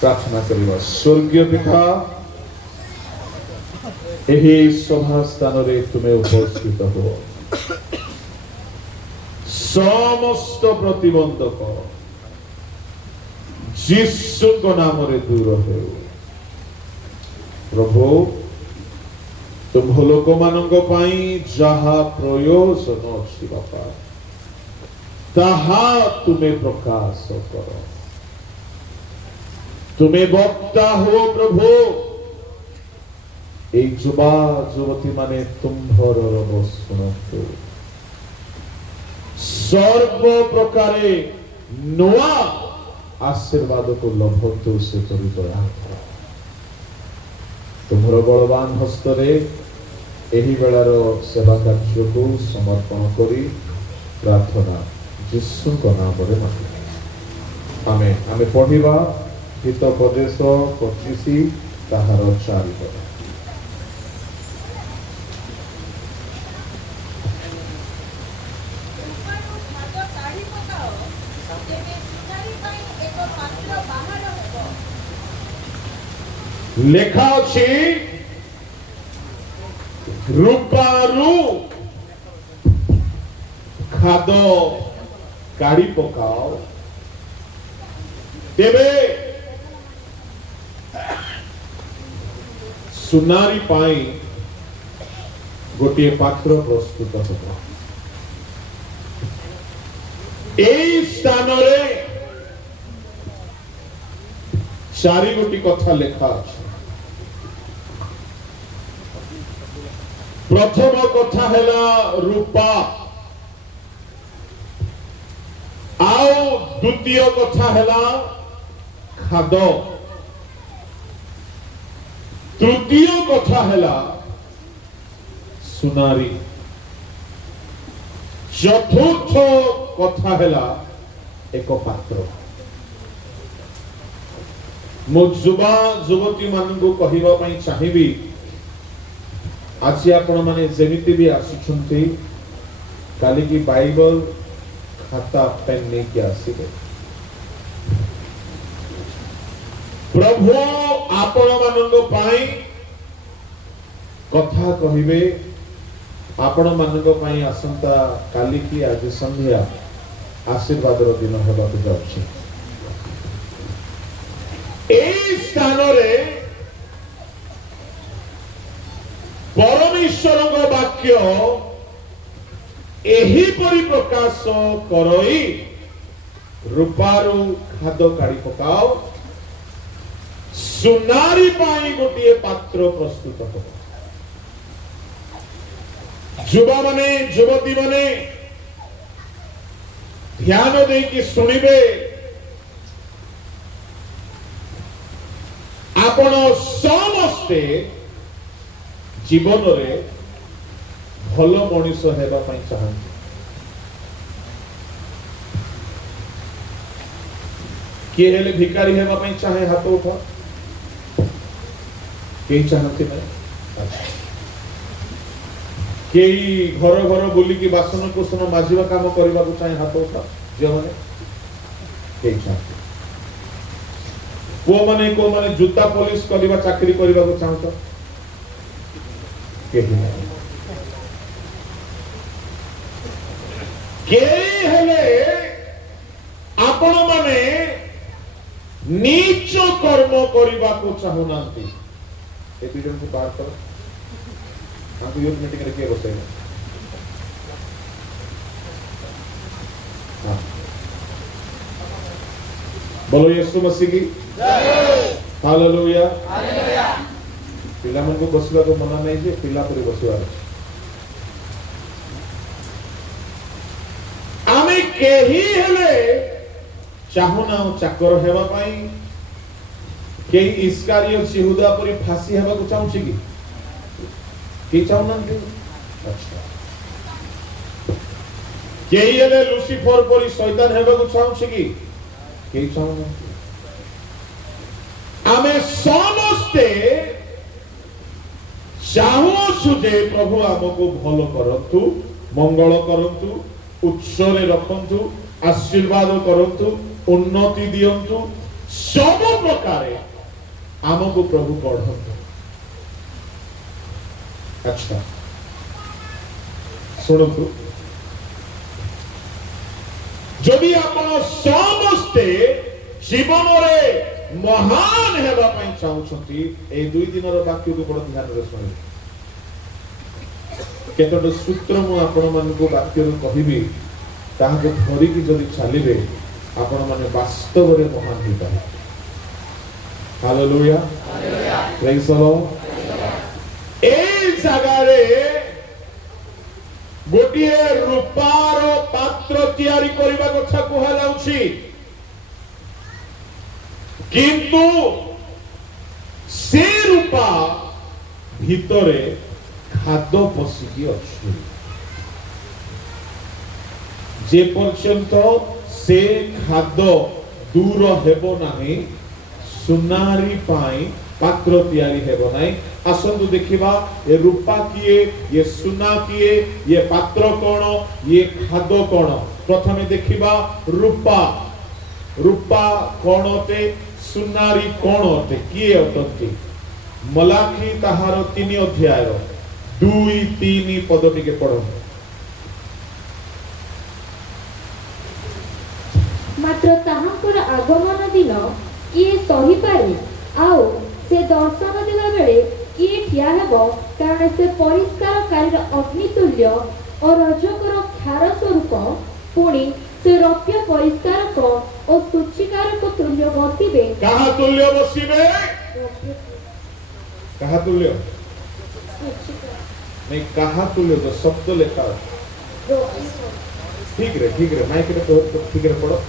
प्रार्थना करिबा। स्वर्गीय पिता एही सभा स्थान रे तुमे उपस्थित हो समस्त प्रतिबंधक जीसु नाम रे दूर हो प्रभु तुम लोक मानक पाई जहा प्रयोजन अछि बापा ताहा तुमे प्रकाश कर तुमे वक्ता हो प्रभु ए युवा युवती माने तुम्भर रब शुणु सर्व प्रकारे नवा आशीर्वाद को लभतु से करी दया तुम्हार बलवान हस्तरे एही बेलार सेवा कार्य को समर्पण करी प्रार्थना यीशु नाम रे मांगे आमेन। आमे पढ़िबा हितोपदेश 25 ताहार 4 पद। लेखा अछि रूपारू खाद काढ़ी पकाओ तेबे सुनारी पाई गोटे पात्र प्रस्तुत होगा। एई स्थान रे चारि गोटी कथा लेखा अछि। प्रथम कथा हेला रूपा आउ द्वितीय कथा हेला खाद तृतीय कथा हेला सुनारी चतुर्थ कथा हेला एक पात्र। मो युवा युवती मानू कहवा चाहिए आज आपण माने जेमिति भी आसुछंती काली की बाइबल खाता पेन नहीं के आसीबे प्रभु आपण मानंग पाई कथा कहिबे आपण मानंग पाई आसंता काली की आज संध्या आशीर्वाद रो दिन हेबा को जाउछि। एई स्थान रे परमेश्वर वाक्य एही परि प्रकाश करई रूपारू खाद काढ़ी पकाओ सुनारी पाई गोटे पात्र प्रस्तुत हो। युवा माने युवती माने ध्यान दे कि सुनिबे आपण समस्ते जीवन रे भल मनीष हेबा पई चाहନ୍ତି। किए हेले भिकारी हेबा पई चाहे हाथ उठा के चाहନ୍ତି ना के घर घर बुली की बासन कुसन माजिबा काम करबा को चाहे हाथ उठा जे माने के चाहନ୍ତି। को माने जूता पुलिस करबा चाकरी करबा को चाहतो के हेले आपण माने नीच कर्म करबा को चाहू नांती ए वीडियो को बात करो हम यूथ मीटिंग रे के बसेला हां बोलो यीशु मसीह की जय हालेलुया हालेलुया। पिला मन को बसला को मना नहीं जे पिला पर बसवा आमे केही हेले चाहुना चाकर हेबा पाई के इस्कारियोत यहूदा परि फांसी हेबा को चाहू छी की चाहुना अच्छा केही हेले लूसीफर परि शैतान हेबा को चाहू छी की चाहुना आमे समस्ते चाहूँ जे प्रभु आमको भल करंतु मंगल करंतु उत्सरे रखंतु आशीर्वाद करंतु उन्नति दियंतु सब प्रकार आमको प्रभु पढ़ते। अच्छा शुणु, जदि आपण समस्ते जीवन रे महान हेबा पई चाहउछंती ए दुई दिन रो वाक्य को बड़ ध्यान रे सुनि। केतोट सूत्र मु आपण मन को वाक्य रो कहिबी, ताहा को धरि कि जदि चलिबे आपण माने वास्तव रे महान होई पारे। Hallelujah, praise the Lord. ए जगह रे गोटिए रूपार पात्र तैयारी करबा कथा कहला जाउछि, किंतु से रूपा भितरे खाद्य पशिकी अछि। जे पर्यंत से खाद्य दूर हेबो नाही, सुनारी पाई पात्र तैयारी हेबो नाही। आसंतु देखिबा ये रूपा किए, ये सुना किए, ये पात्र कोण, ये खाद्य कोण। प्रथमे देखिबा रूपा, रूपा कोण ते, सुनारी कोण अटे, किए अटंती। मलाखी ताहार 3 अध्याय 2-3 पद टिके पढो। मात्र ताहांकर आगमन दिन किए सही पारे, आउ से दर्शन देवा बेले किए ठिया हेबो, कारण से परिष्कारकारी अग्नितुल्य और रजकर क्षार स्वरूप, पुणी से रौप्य परिष्कारक और सूचिकारक तुल्य बसिबे। कहा तुल्य बसिबे? कहा तुल्य नहीं, कहा तुल्य तो शब्द लेखा। ठीक रे माइक रे ठीक रे पढ़ो।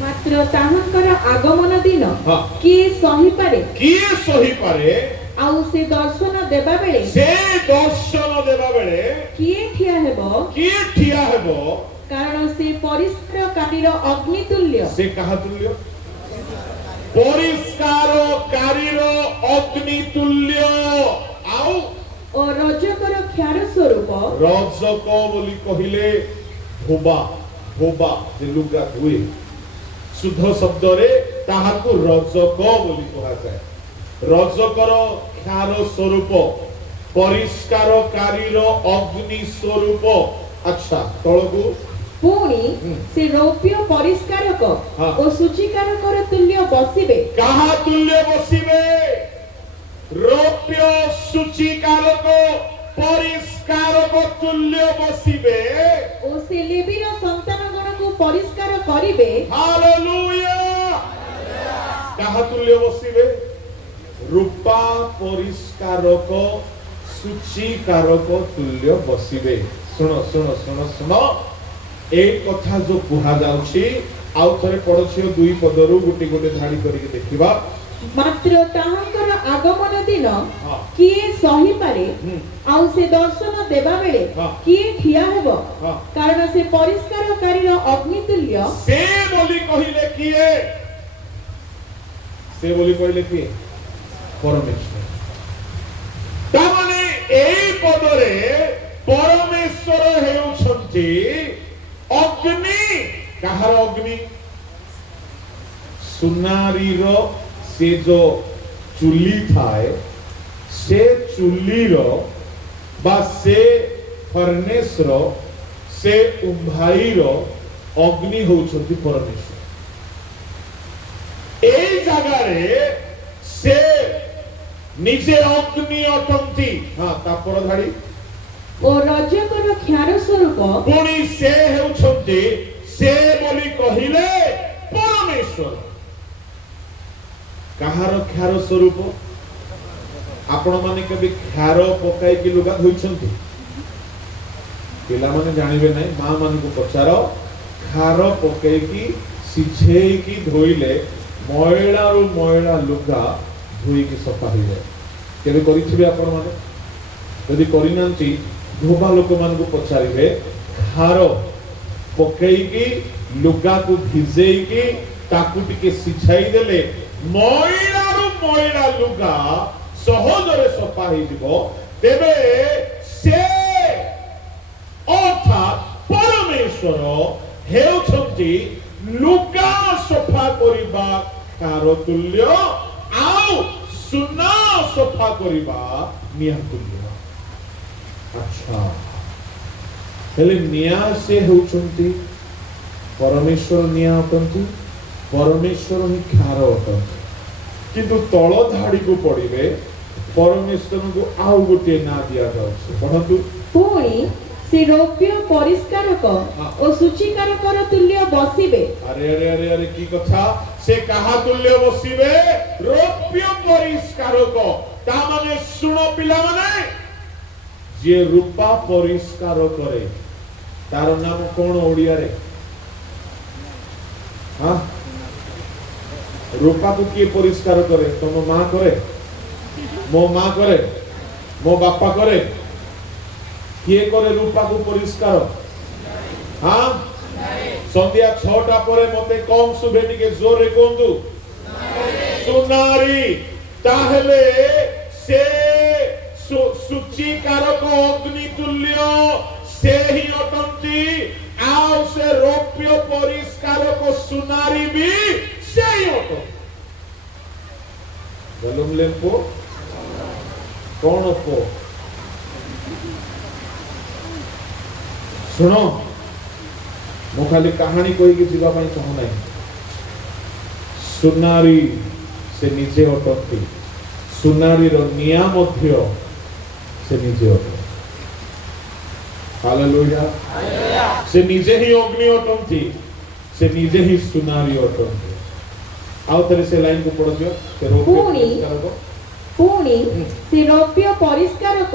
मात्र ताहांकर आगमन दिन हाँ। किए सही पारे, किए सही पारे, आउ से दर्शन देबा बेले, से दर्शन देबा बेले किए ठिया हेबो, किए ठिया हेबो, कारण से परिष्कारकारी अग्नितुल्य। से कहा तुल्य? परिष्कारकारी अग्नितुल्य, आउ और रजकर क्षार स्वरूप। रजक बोली कहिले धोबा, धोबा जे लुगा धुए, शुद्ध शब्द रे ताहाकु रजक बोली कहा जाए। रजकर क्षार स्वरूप, परिष्कारकारी अग्नि स्वरूप। अच्छा तळगु पुणी से रौप्य परिष्कारक हाँ। और सूचिकारक तुल्य बसिबे। कहा तुल्य बसिबे? रौप्य सूचिकारक परिष्कारक तुल्य बसिबे। ओ से लेवीर संतानगण को परिष्कार करिबे। हालेलुया। कहा तुल्य बसिबे? रूपा परिष्कारक सूचिकारक तुल्य बसिबे। सुनो सुनो सुनो सुनो, एक कथा जो कुहा जाउछि, आउ थरे पढछियो 2 पदरु गोटे गोटे धाडी करिके देखिबा। मात्र ताहांकर आगमन दिन हाँ। किए सही पारे, आउ से दर्शन देबा बेले हाँ। किए ठिया हेबो, हाँ। कारण से परिष्कारकारी अग्नितुल्य। से बोली कहिले किए? से बोली कहिले किए? परमेश्वर। तामाने एई पदरे परमेश्वर हेउछंती अग्नि। कहार अग्नि? सुनारीर से जो चुली थाए, से चुलीर बा से फर्नेस रो, से उम्भाईर अग्नि होउछंती परमेश्वर। एई जगारे से निजे अग्नि अटंती। हाँ तापर धाड़ी और रजकर क्षार स्वरूप, पुणी से हेउछंती, से बोली कहिले परमेश्वर। कहार क्षार स्वरूप? आपण माने कभी क्षार पकाई कि लुगा धोइछंती? पिला माने जानिबे नै, मां मान को पचारो। क्षार पकाई कि सिझेई कि धोइले मयला रु मयला लुगा धोई कि सफा हो जाए। केबे करिथिबे आपण माने? यदि करिनांती धोबा लोक मान को पचारिबे, क्षार पकाई कि लुगा को भिजेई कि ताकु टिके सिझाई देले मयला रु मयला लुगा सहजरे सफा हो जिवो। तेबे से अर्थात परमेश्वर हेउछंती लुगा सफा करिबा କାର ତୁଲ୍ୟ ଆଉ ସୁନା ସଫା କରିବା ନିଆଁ ତୁଲ୍ୟ। ଆଚ୍ଛା, ହେଲେ ନିଆଁ ସେ ହେଉଛନ୍ତି ପରମେଶ୍ୱର ନିଆଁ ଅଟନ୍ତି, ପରମେଶ୍ୱର ହିଁ କ୍ଷାର ଅଟନ୍ତି। କିନ୍ତୁ ତଳ ଧାଡ଼ିକୁ ପଡ଼ିବେ ପରମେଶ୍ୱରଙ୍କୁ ଆଉ ଗୋଟିଏ ନାଁ ଦିଆଯାଉଛି। ପଢ଼ନ୍ତୁ। ପୁଣି ସେ ରୌପ୍ୟ ପରିଷ୍କାରକ ଓ ସୂଚିକାରକର ତୁଲ୍ୟ ବସିବେ। ଆରେ ଆରେ ଆରେ ଆରେ କି କଥା! ସେ କାହା ତୁଲ୍ୟ ବସିବେ? ରୌପ୍ୟ ପରିଷ୍କାରକ। ତା ମାନେ ଶୁଣ ପିଲାମାନେ, ଯିଏ ରୂପା ପରିଷ୍କାର କରେ ତାର ନାମ କଣ ଓଡ଼ିଆରେ? ହଁ, ରୂପାକୁ କିଏ ପରିଷ୍କାର କରେ? ତମ ମା କରେ, ମୋ ମା କରେ, ମୋ ବାପା କରେ। କିଏ କରେ ରୂପାକୁ ପରିଷ୍କାର? ହଁ, ସନ୍ଧ୍ୟା 6ଟା ପରେ ମତେ କମ ଶୁଭେ, ଟିକେ ଜୋରରେ କୁହନ୍ତୁ। ସୁନାରୀ। ତାହେଲେ ସେ ସୂଚିକାରକ ଅଗ୍ନି ତୁଲ୍ୟ ସେ ହିଁ ଅଟନ୍ତି, ଆଉ ସେ ରୌପ୍ୟ ପରିଷ୍କାରକ ସୁନାରୀ ବି ସେ ହିଁ ଅଟନ୍ତି। ଗଲୁମ ଲେମ୍ପୁ କଣ ପୋ? ଶୁଣ, ମୁଁ ଖାଲି କାହାଣୀ କହିକି ଯିବା ପାଇଁ ଚାହୁଁନାହିଁ। ସୁନାରୀ ସେ ନିଜେ ଅଟନ୍ତି, ସୁନାରୀର ନିଆଁ ମଧ୍ୟ ସେ ନିଜେ ଅଟନ୍ତି। ହାଲେଲୁୟା। ସେ ନିଜେ ହିଁ ଅଗ୍ନି ଅଟନ୍ତି, ସେ ନିଜେ ହିଁ ସୁନାରୀ ଅଟନ୍ତି। ଆଉ ଥରେ ସେ ଲାଇନକୁ ପଢ଼ିଦିଅ। ସେ ରୌପ୍ୟ ପରିଷ୍କାରକ, ପୁଣି ସେ ରୌପ୍ୟ ପରିଷ୍କାରକ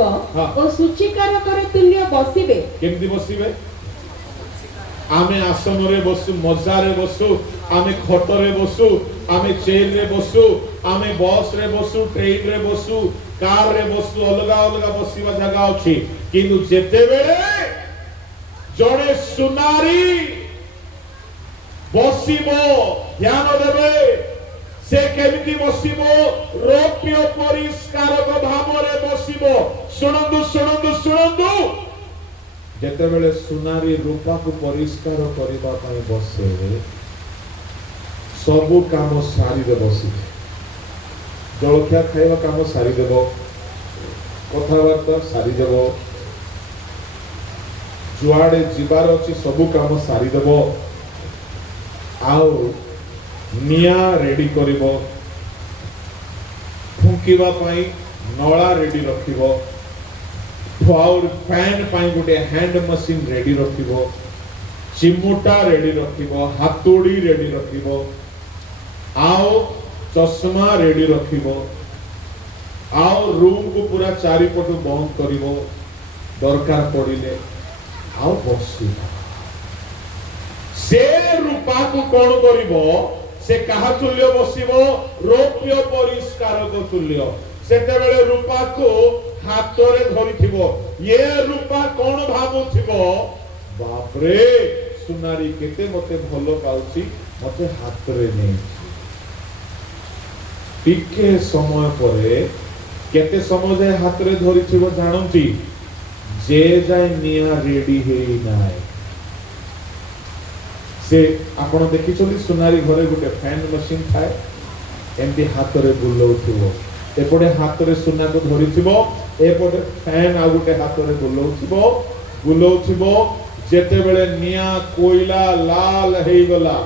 ଓ ସୂଚିକାରକର ତୁଲ୍ୟ ବସିବେ। କେମିତି ବସିବେ? ଆମେ ଆସନରେ ବସୁ, ମଜାରେ ବସୁ, ଆମେ ଖଟରେ ବସୁ, ଆମେ ଚେୟାରରେ ବସୁ, ଆମେ ବସରେ ବସୁ, ଟ୍ରେନରେ ବସୁ, କାରରେ ବସୁ, ଅଲଗା ଅଲଗା ବସିବା ଜାଗା ଅଛି। କିନ୍ତୁ ଯେତେବେଳେ ଜଣେ ସୁନାରୀ ବସିବ, ଧ୍ୟାନ ଦେବେ, ସେ କେମିତି ବସିବ? ରୌପ୍ୟ ପରିଷ୍କାରକ ଭାବରେ ବସିବ। ଶୁଣନ୍ତୁ ଶୁଣନ୍ତୁ ଶୁଣନ୍ତୁ, ଯେତେବେଳେ ସୁନାରୀ ରୂପାକୁ ପରିଷ୍କାର କରିବା ପାଇଁ ବସେ, ସବୁ କାମ ସାରିଦେବ। ବସିବେ, ଜଳଖିଆ ଖାଇବା କାମ ସାରିଦେବ, କଥାବାର୍ତ୍ତା ସାରିଦେବ, ଯୁଆଡେ ଯିବାର ଅଛି ସବୁ କାମ ସାରିଦେବ, ଆଉ ନିଆଁ ରେଡି କରିବ, ଫୁଙ୍କିବା ପାଇଁ ନଳା ରେଡି ରଖିବ, ଫ୍ୟାନ୍ ପାଇଁ ଗୋଟେ ହ୍ୟାଣ୍ଡ ମେସିନ୍ ରେଡି ରଖିବ, ଚିମୁଟା ରେଡି ରଖିବ, ହାତୁଡ଼ି ରେଡି ରଖିବ, ଆଉ ଚଷମା ରେଡି ରଖିବ, ଆଉ ରୁମକୁ ପୁରା ଚାରିପଟୁ ବନ୍ଦ କରିବ, ଦରକାର ପଡ଼ିଲେ ଆଉ ବସିବ। ସେ ରୂପାକୁ କଣ କରିବ? ସେ କାହା ତୁଲ୍ୟ ବସିବ? ରୌପ୍ୟ ପରିଷ୍କାରକ ତୁଲ୍ୟ। ସେତେବେଳେ ରୂପାକୁ ହାତରେ ଧରିଥିବ। ଇଏ ରୂପା କଣ ଭାବୁଥିବ? ବାପରେ, ସୁନାରୀ କେତେ ମତେ ଭଲ ପାଉଛି, ମତେ ହାତରେ ନେଇଛି। ଟିକେ ସମୟ ପରେ, କେତେ ସମୟ ଯାଏ ହାତରେ ଧରିଥିବ ଜାଣନ୍ତି? ଯେ ଯାଏ ନିଆଁ ରେଡି ହେଇ ନାହିଁ। ସେ ଆପଣ ଦେଖିଛନ୍ତି ସୁନାରୀ ଘରେ ଗୋଟେ ଫ୍ୟାନ୍ ମେସିନ୍ ଥାଏ, ଏମିତି ହାତରେ ବୁଲଉଥିବ। ଏପଟେ ହାତରେ ସୁନାକୁ ଧରିଥିବ, ଏପଟେ ଫ୍ୟାନ୍ ଆଉ ଗୋଟେ ହାତରେ ବୁଲଉଥିବ। ଯେତେବେଳେ ନିଆଁ କୋଇଲା ଲାଲ ହେଇଗଲା,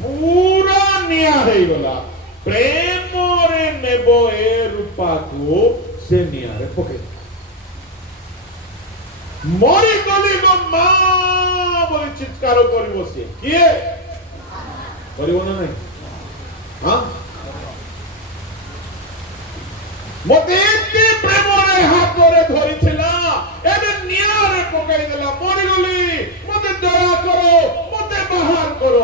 ପୁରା ନିଆଁ ହେଇଗଲା, ପ୍ରେମରେ ନେବ ଏ ରୂପାକୁ, ସେ ନିଆଁରେ ପକେଇ ମରିଗଲି ଲୋ ମା ବୋଲି ଚିତ୍କାର କରିବ। ସେ କିଏ କରିବ ନା ନାହିଁ? ମତେ ଏତେ ପ୍ରେମରେ ହାତରେ ଧରିଥିଲା, ଏବେ ନିଆଁରେ ପକାଇ ଦେଲା, ମରିଗଲି, ମତେ ଦୟା କର, ମତେ ବାହାର କର।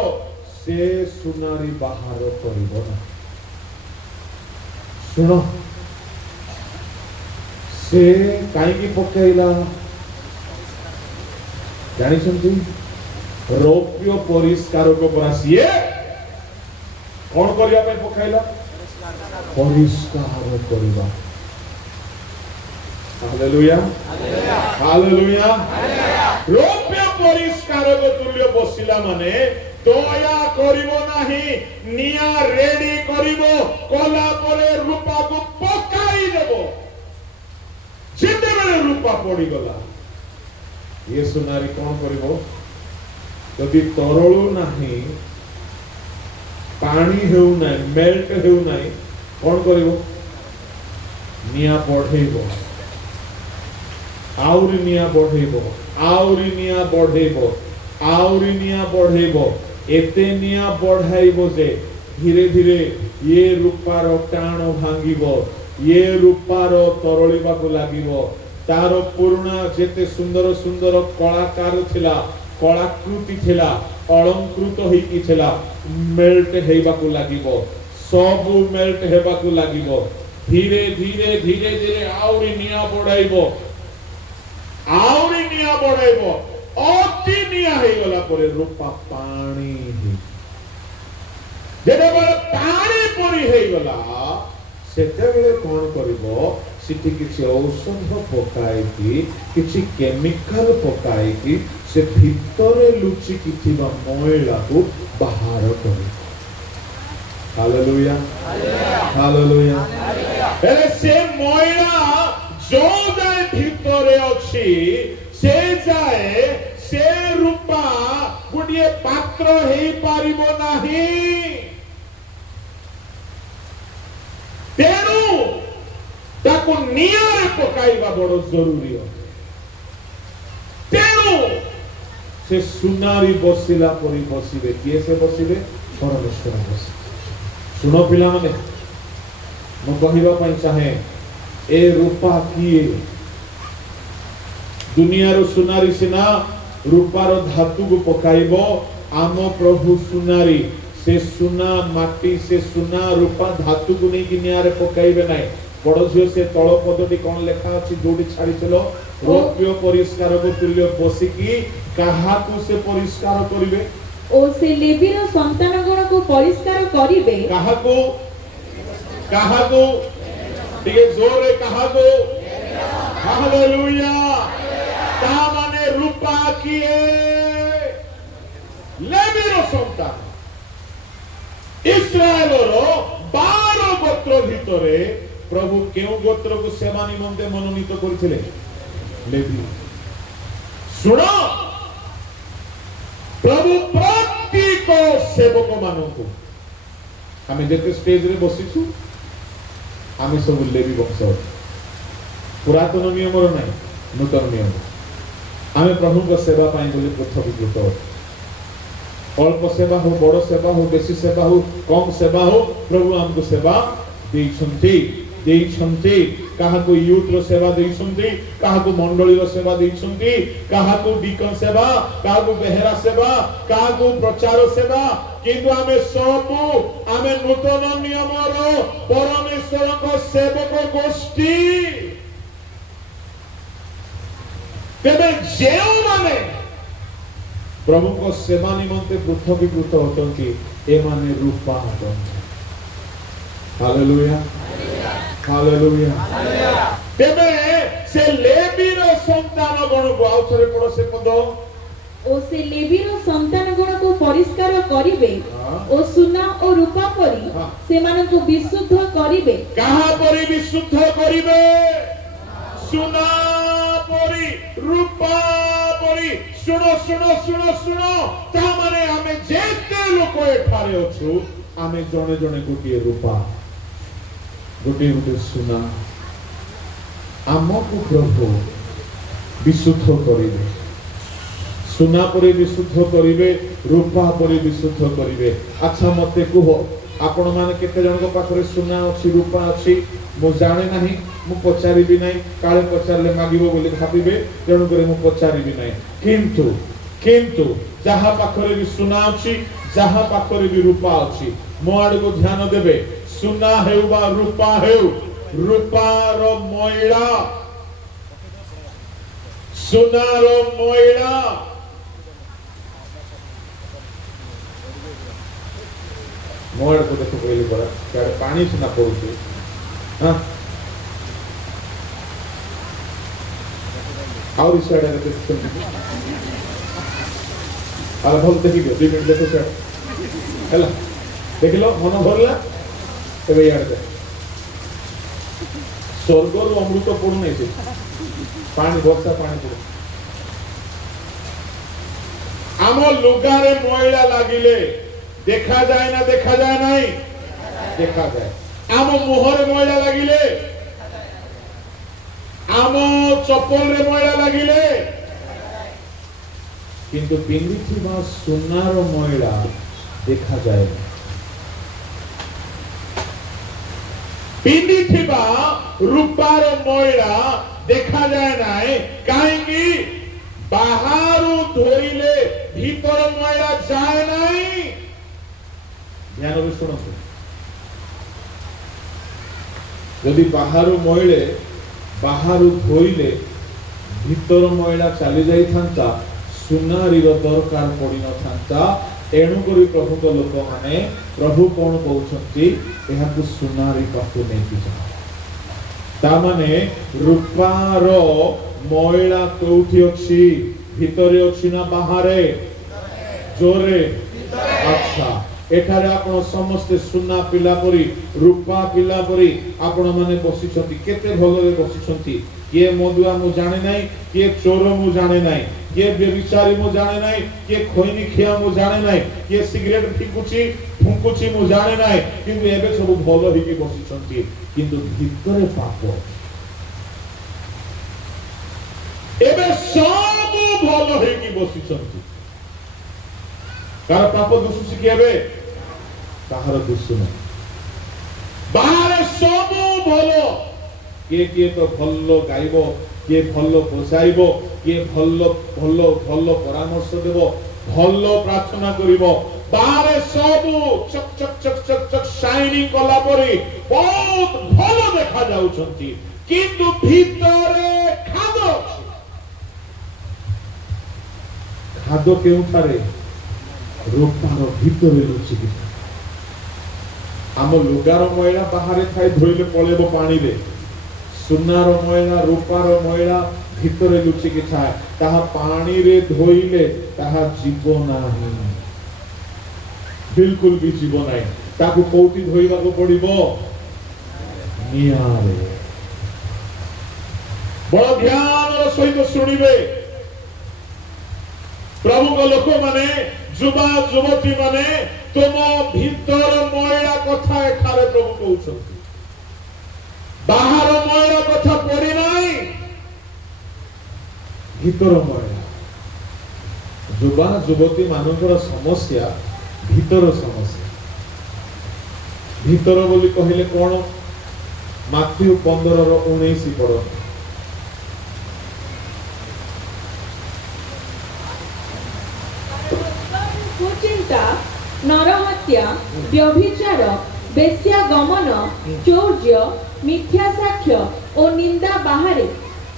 ସେ ସୁନାରୀ ବାହାର କରିବ ନା। ଶୁଣ, ସେ କାହିଁକି ପକାଇଲା ଜାଣିଛନ୍ତି? ରୌପ୍ୟ ପରିଷ୍କାରକ ପରା ସିଏ। କଣ କରିବା ପାଇଁ ପକାଇଲା? ପରିଷ୍କାର କରିବା। Hallelujah, hallelujah. ରୌପ୍ୟ ପରିଷ୍କାରକ ତୁଲ୍ୟ ବସିଲା ମାନେ দয়া করিব নাহি নিয়া রেডি করিব কলা পরে রূপা को পকাই দেব যেতেবেলে রূপা পড়ি গলা ये सुनारी कौन करिब যদি তরল নাহি पानी हेउ নাই মেল্ট হেউ নাই কোন করিব নিয়া বঢ়েইব আউরি নিয়া বঢ়েইব আউরি নিয়া বঢ়েইব আউরি নিয়া বঢ়েইব এতে নিয়া বঢ়াইব যে ধীরে ধীরে ये রূপার টাণ ভাঙ্গিব ये রূপার তরଳିବାକୁ লাগিব তার পুরুণা যেতে সুন্দর সুন্দর কଳାକାର ଥିଲା কଳାକୃତି ଥିଲା অলঙ্কୃତ ହେଇକି ଥିଲା মেল্ট হেইବାକୁ লাগিব ସବୁ মেল্ট হেବାକୁ লাগিব ধীরে ধীরে ধীরে ধীরে আউরি নিয়া বঢ়াইব আউরি নিয়া বঢ়াইব অতি নিয়া ହେଇଗଲା ପରେ রূপা পানি যেତେବେଳେ ପାଣି ପରି ହେଇଗଲା ସେତେବେଳେ କଣ କରିବ ସେଠି କିଛି ଔଷଧ ପକାଇକି କିଛି କେମିକାଲ ପକାଇକି ସେ ଭିତରେ ଲୁଚିକି ଥିବା ମଇଳାକୁ ବାହାର କରିବ ହାଲେଲୁୟା ହାଲେଲୁୟା ହେଲେ ସେ ମଇଳା ଯୋଉ ଯାଏ ଭିତରେ ଅଛି ସେ ଯାଏ ସେ ରୂପା ଗୋଟିଏ ପାତ୍ର ହେଇପାରିବ ନାହିଁ ତେଣୁ ତାକୁ ନିଆଁରେ ପକାଇବା ବଡ଼ ଜରୁରୀ ଅଛି ତେଣୁ ସେ ସୁନାରୀ ବସିଲା ପରି ବସିବେ କିଏ ସେ ବସିବେ ପରମେଶ୍ୱର ବସିବେ ଶୁଣ ପିଲାମାନେ ମୁଁ କହିବା ପାଇଁ ଚାହେଁ ଏ ରୂପା କିଏ ଦୁନିଆର ସୁନାରୀ ସିନା ରୂପାର ଧାତୁକୁ ପକାଇବ ଆମ ପ୍ରଭୁ ସୁନାରୀ से सुना माटी से सुना रूपा धातु को नहीं कि नियारे पकाइबे नाही पड़ोझियो से तळ पदटी कोन लेखा अछि जोडी छाडिछलो रौप्य परिष्कार को तुल्य बसिकी काहाकू से परिष्कार करिवे ओ से लेवीर संतानगण को परिष्कार करिवे काहाकू काहाकू ठीक जोरे काहाकू हालेलुया ता माने रूपा किए लेवीर संतान इस्राएलर 12 गोत्र भितरे प्रभु केउ गोत्र को सेवा निमंते मनोनीत करथिले लेवी सुनो प्रभु प्रत्येक सेवक मानकु आमे जेते स्टेज रे बसिछु आमे सब लेवी वंश पुरातन नियम रो नाही नूतन नियम आमे प्रभु को सेवा पाई बोली पृथ्वीकृत अल्प सेवा हो बड़ सेवा हो बेसी सेवा हो कम सेवा हो प्रभु हमको सेवा देइछन्ति कहा को यूथ रो सेवा देइछन्ति कहा को मंडली रो सेवा देइछन्ति कहा को डिकन सेवा कहा को बेहेरा सेवा कहा को प्रचार सेवा किंतु आमे सब आमे नूतन नियम रो परमेश्वर को सेवक गोष्ठी तेबे जेउ माने प्रभु को सेवा निमंते पृथ्वीकृत होतंती ए माने रूपा होतंती हालेलुया हालेलुया तेबे से लेवीर संतान गण को आउथरे पड़ो से पद ओ से लेवीर संतान गण को परिष्कार करिवे ओ सुना ओ रूपा परी से मान को विशुद्ध करिवे कहा परी विशुद्ध करिवे सुना परी रूपा परी सुनो सुनो सुनो सुनो ता माने आमे जेते लोक एठारे अछु आमे जणे जणे गोटिए रूपा गोटिए गोटिए सुना आमको प्रभु विशुद्ध करिवे सुना परी विशुद्ध करिवे रूपा परी विशुद्ध करिवे अच्छा मते कुहो आपण माने केते जन को पाखरे सुना अछि रूपा अछि मु जाने नाही मु पचारि भी नाही काळे पचारले मागिबो बोली भाबिबे जण करे मु पचारि भी नाही किंतु किंतु जहा पाखरे भी सुना अछि जहा पाखरे भी रूपा अछि मो आडे को ध्यान देबे सुना हेउ बा रूपा हेउ रूपार मोइला सुनार मोइला मोड़ को देखो पहले बड़ा क्या पानी से ना पड़ोगे हाँ और इस साइड अगर देखो आरे भल देखि दियो 2 मिनिट देखो से हैला देखिलो मन भरला एबे यार दे स्वर्ग रु अमृत पड़ू नहीं से पानी वर्षा पानी पड़ू आम लुगारे मैला लागिले देखा जाए ना देखा जाए नहीं देखा जाए आम मुहरे मैला लागिले आम चप्पल रे मैला लागिले किंतु पिंधिथिबा सुनार मैला देखा जाए पिंधिथिबा रूपार मैला देखा जाए नहीं कहीं बाहरु धोइले भीतर मैला जाए नहीं ध्यान रे सुनନ୍ତୁ यदि बाहरु मैले बाहरु धोइले भीतर मैला चली जाई थांता सुनारी रो दरकार पड़ी न थांता एणु करी प्रभु को लोक माने प्रभु कोन कहउछंती एहा को सुनारी पाखु नै कि जा ता माने रूपार मैला कोठी अछि भीतरे अछि ना बाहरे जोरे अच्छा एठारे आपण समस्त सुना पिला परी रूपा पिला परी आपण माने बसिछंती केते भलरे बसिछंती के मदुआ मु जाने नाही के चोर मु जाने नाही के व्यभिचारी मु जाने नाही के खोइनी खिया मु जाने नाही के सिगरेट फिकुची फुंकुची मु जाने नाही किंतु एबे सब भलो हिकी बसिछंती किंतु भीतरे पाप एबे सब भलो हिकी बसिछंती कार पाप दुसु सिकेबे ताहार दुसु नाही बाहर सब भलो के तो भल्लो गाइबो के भल्लो बजाइबो के भल्लो भल्लो भल्लो परामर्श देबो भल्लो प्रार्थना करिबो बाहर सब चक चक चक चक चक शाइनिंग कला परी बहुत भलो देखा जाउछंती किंतु भीतरे खादो खादो केउठारे रूपार भीतरे लुचि आम लुगार मैला बाहर थाई धोइले पळेबो पानी रे सुनार मैला रूपार मैला भीतरे लुचि कि थाए ताहा पानी रे धोइले ताहा जीव नाही बिल्कुल भी जीव नाही ताकू कोउटी धोइबा को पड़िबो नियारे बड़ ध्यान रो सहित सुनिबे प्रभु को लोक माने जुबा जुवती माने तुम भीतर मैला कथा एठारे प्रभु कहउछंती बाहर मैला कथा पड़ी नाही भीतर मैला जुबा जुवती मानकर समस्या भीतर समस्या भीतर बोली कहिले कोन माथ्यू 15 रो 19 पढ़ो कुचिंता नरहत्या व्यभिचार बेश्या गमन चौर्य मिथ्या साक्ष्य और निंदा बाहरे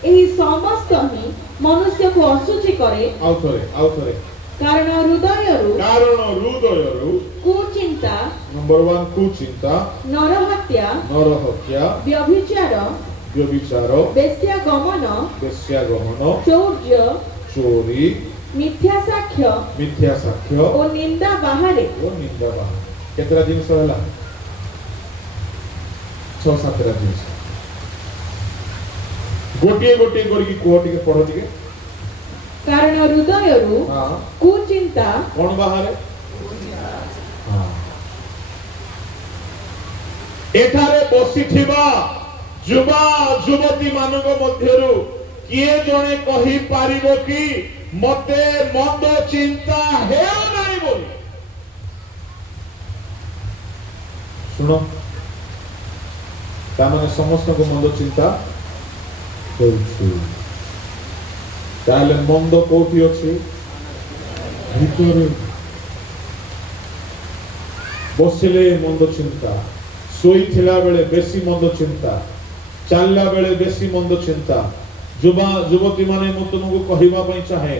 एही समस्त ही मनुष्य को असुचि करे आउथरे कारण हृदयरु कुचिंता नंबर 1 कुचिंता नरहत्या व्यभिचार बेश्या गमन चौर्य चोरी मिथ्या साक्ष्य और निंदा बाहरे केतरा दिन सहला 6-7 दिन गोटे गोटे करके कोटी के पढ़ो दिके कारण हृदयरु कुचिंता कोन बाहरे एठारे बसिथिबा जुबा जुवती मानक मध्यरु किए जणे कहि पारिबो कि मते मंद चिंता हे नाही बोली सुनो तामाने समस्त को मंद चिंता होउछु ताले मंद कोठी अछि भीतरे बसिले मंद चिंता सोई थिला बेले बेसी मंद चिंता चालला बेले बेसी मंद चिंता जुबा जुवती माने मु तुमको कहिबा पई चाहे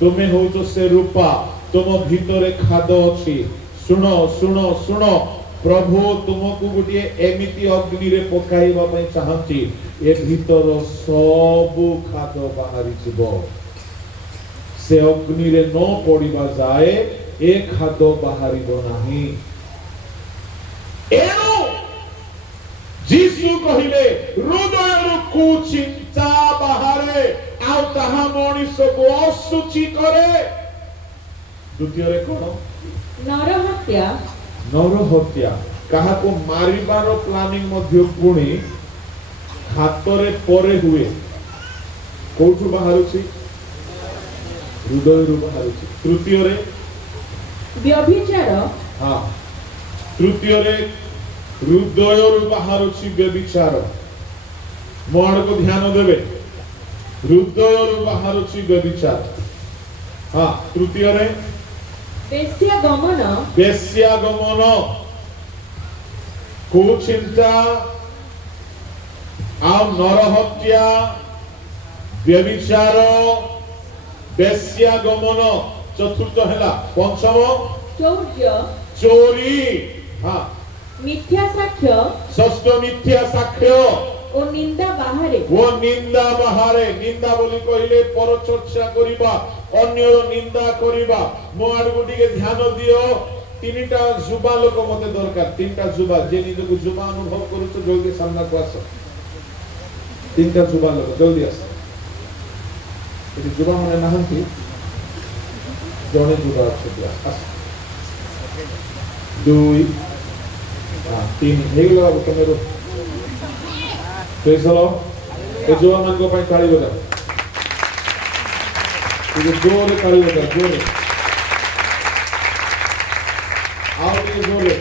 तुमे हो तो से रूपा तुम भीतरे खाद अछि सुनो सुनो सुनो प्रभु तुमको गुटिए एमिति अग्नि रे पकाइबा पई चाहंती ए भीतर सब खाद बाहरी जीव से अग्नि रे न पड़िबा जाए ए खाद्य बाहरिबो नाही। एनु जीसु कहिले हृदय कुचिंता बाहरे आउ ताहा मनीष को असुचि करे। द्वितीय रे कोन नरहत्या नरहत्या कहा को मारिबार प्लानिंग मध्य पुणी हातरे परे हुए कोठु बाहरुछि हृदय रु बाहरुछि। तृतीय रे व्यभिचार हां तृतीय रे हृदय रु बाहरुछि व्यभिचार। मोड़ को ध्यान देबे हृदय रु बाहरुछि व्यभिचार। हां तृतीय रे वेश्यागमन कुचिंता आउ नरहत्या व्यभिचार वेश्यागमन। चतुर्थ हैला पंचम चौर्य चोरी। हां मिथ्या साक्ष्य षष्ठ मिथ्या साक्ष्य और निंदा बाहरे वो निंदा बाहरे। निंदा बोली कहिले पर चर्चा करिबा अन्यर निंदा करिबा। मो आडको टिके ध्यान दियो। तीनटा जुबा लोक मते दरकार। तीनटा जुबा जे निजको जुबा अनुभव करू तो जल्दी सामना को आस। तीनटा जुबा लोक जल्दी आस। एटी जुबा माने नाहंती जणे जुबा अछि आस। दुई तीन हेगला तमेरो प्रेज लो ए जुबा मान को पई ताली बजा। ये जोरे ताली बजा जोरे आओ ये जोरे।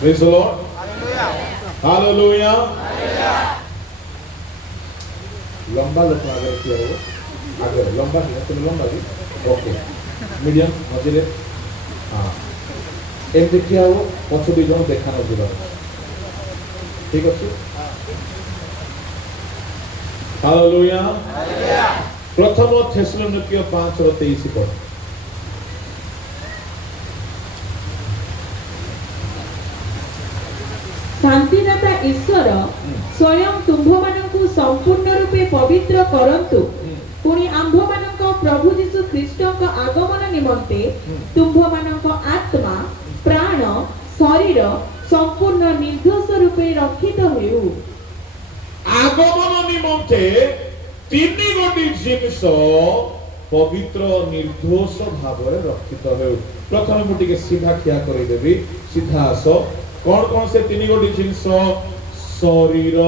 Praise the Lord. Hallelujah. लंबा लचना अगर किया हो अगर लंबा नहीं तो लंबा भी ओके मीडियम मझे हाँ एम देखिया हो पछ दुई जन देखा न जीवा ठीक अछि। हालेलुया। प्रथम थेसलोनिके 5:23 पद शांतिदाता ईश्वर स्वयं तुम्भमानंकु संपूर्ण रूपे पवित्र करंतु पुणी आंभमानंक प्रभु यीशु ख्रीष्टक आगमन निमंते तुम्भमानंक आत्मा प्राण शरीर संपूर्ण निर्दोष रूपे रक्षित हेउ। आगमन निमंते तीन गोटी जिनिस पवित्र निर्दोष भाव में रक्षित हेउ। प्रथम मु टिके सीधा ठिया करै देबी सीधा आस। कौन कौन से तीन गोटी जिनिस शरीर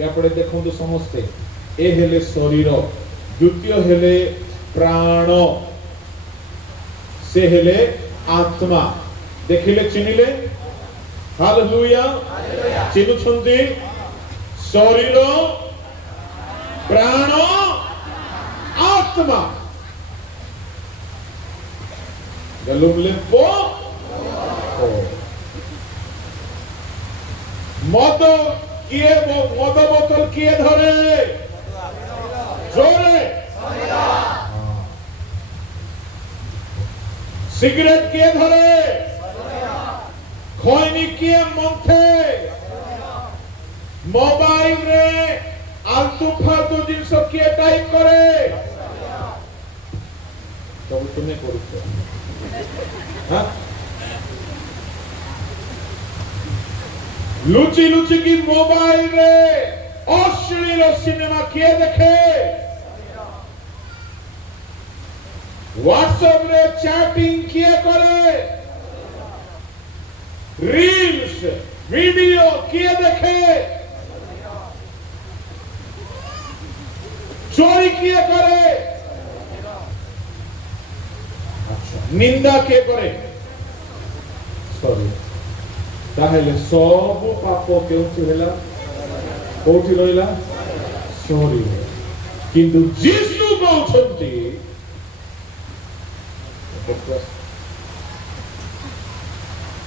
या पड़े देखो तो समस्ते ए हेले शरीर। द्वितीय हेले प्राण से हेले आत्मा। देखिले चिनिले हालेलुया चिनु छंदी शरीर प्राण आत्मा गलुमले पो मद किए मद बोतल किए धरे जोरे सिगरेट किए धरे खैनी किए मंथे मोबाइल रे आलतू फालतू जिनस किए टाइप करे तो तुम्हें करूछ हां लुची लुची की मोबाइल रे अश्लील सिनेमा किए देखे व्हाट्सएप रे चैटिंग किए करे रील्स वीडियो किए देखे चोरी किए करे निंदा किए करे सॉरी ताहेले सब पाप केउथि हेला कोथि रहिला सॉरी किंतु जीसु कहउछंती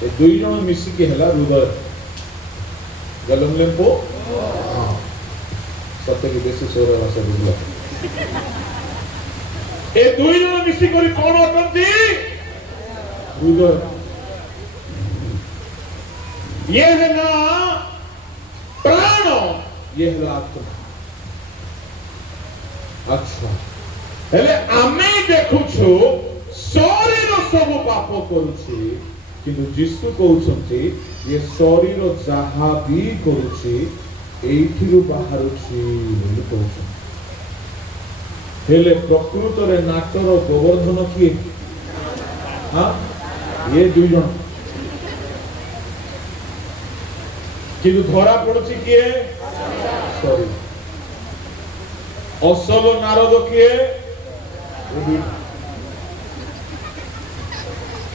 ए दुई जन मिसी के हेला हृदय गलम लेंपो हां सत्य के बेसी सोरा भाषा बुझला ए दुई जन मिसी करी कोन अटंती हृदय ये है ना प्राण, ये है आत्मा। अच्छा हेले आमे देखुछु शरीर सब पाप करुछि, किंतु यीशु कहउछंती ये शरीर जहा भी करुछि एइथिरु बाहरुछि बोली कहउछंती। हेले प्रकृत रे नाटर गोवर्धन किए? हाँ ये दुई जन, किंतु धरा पड़ुछि किए? शरीर। असल नारद किए?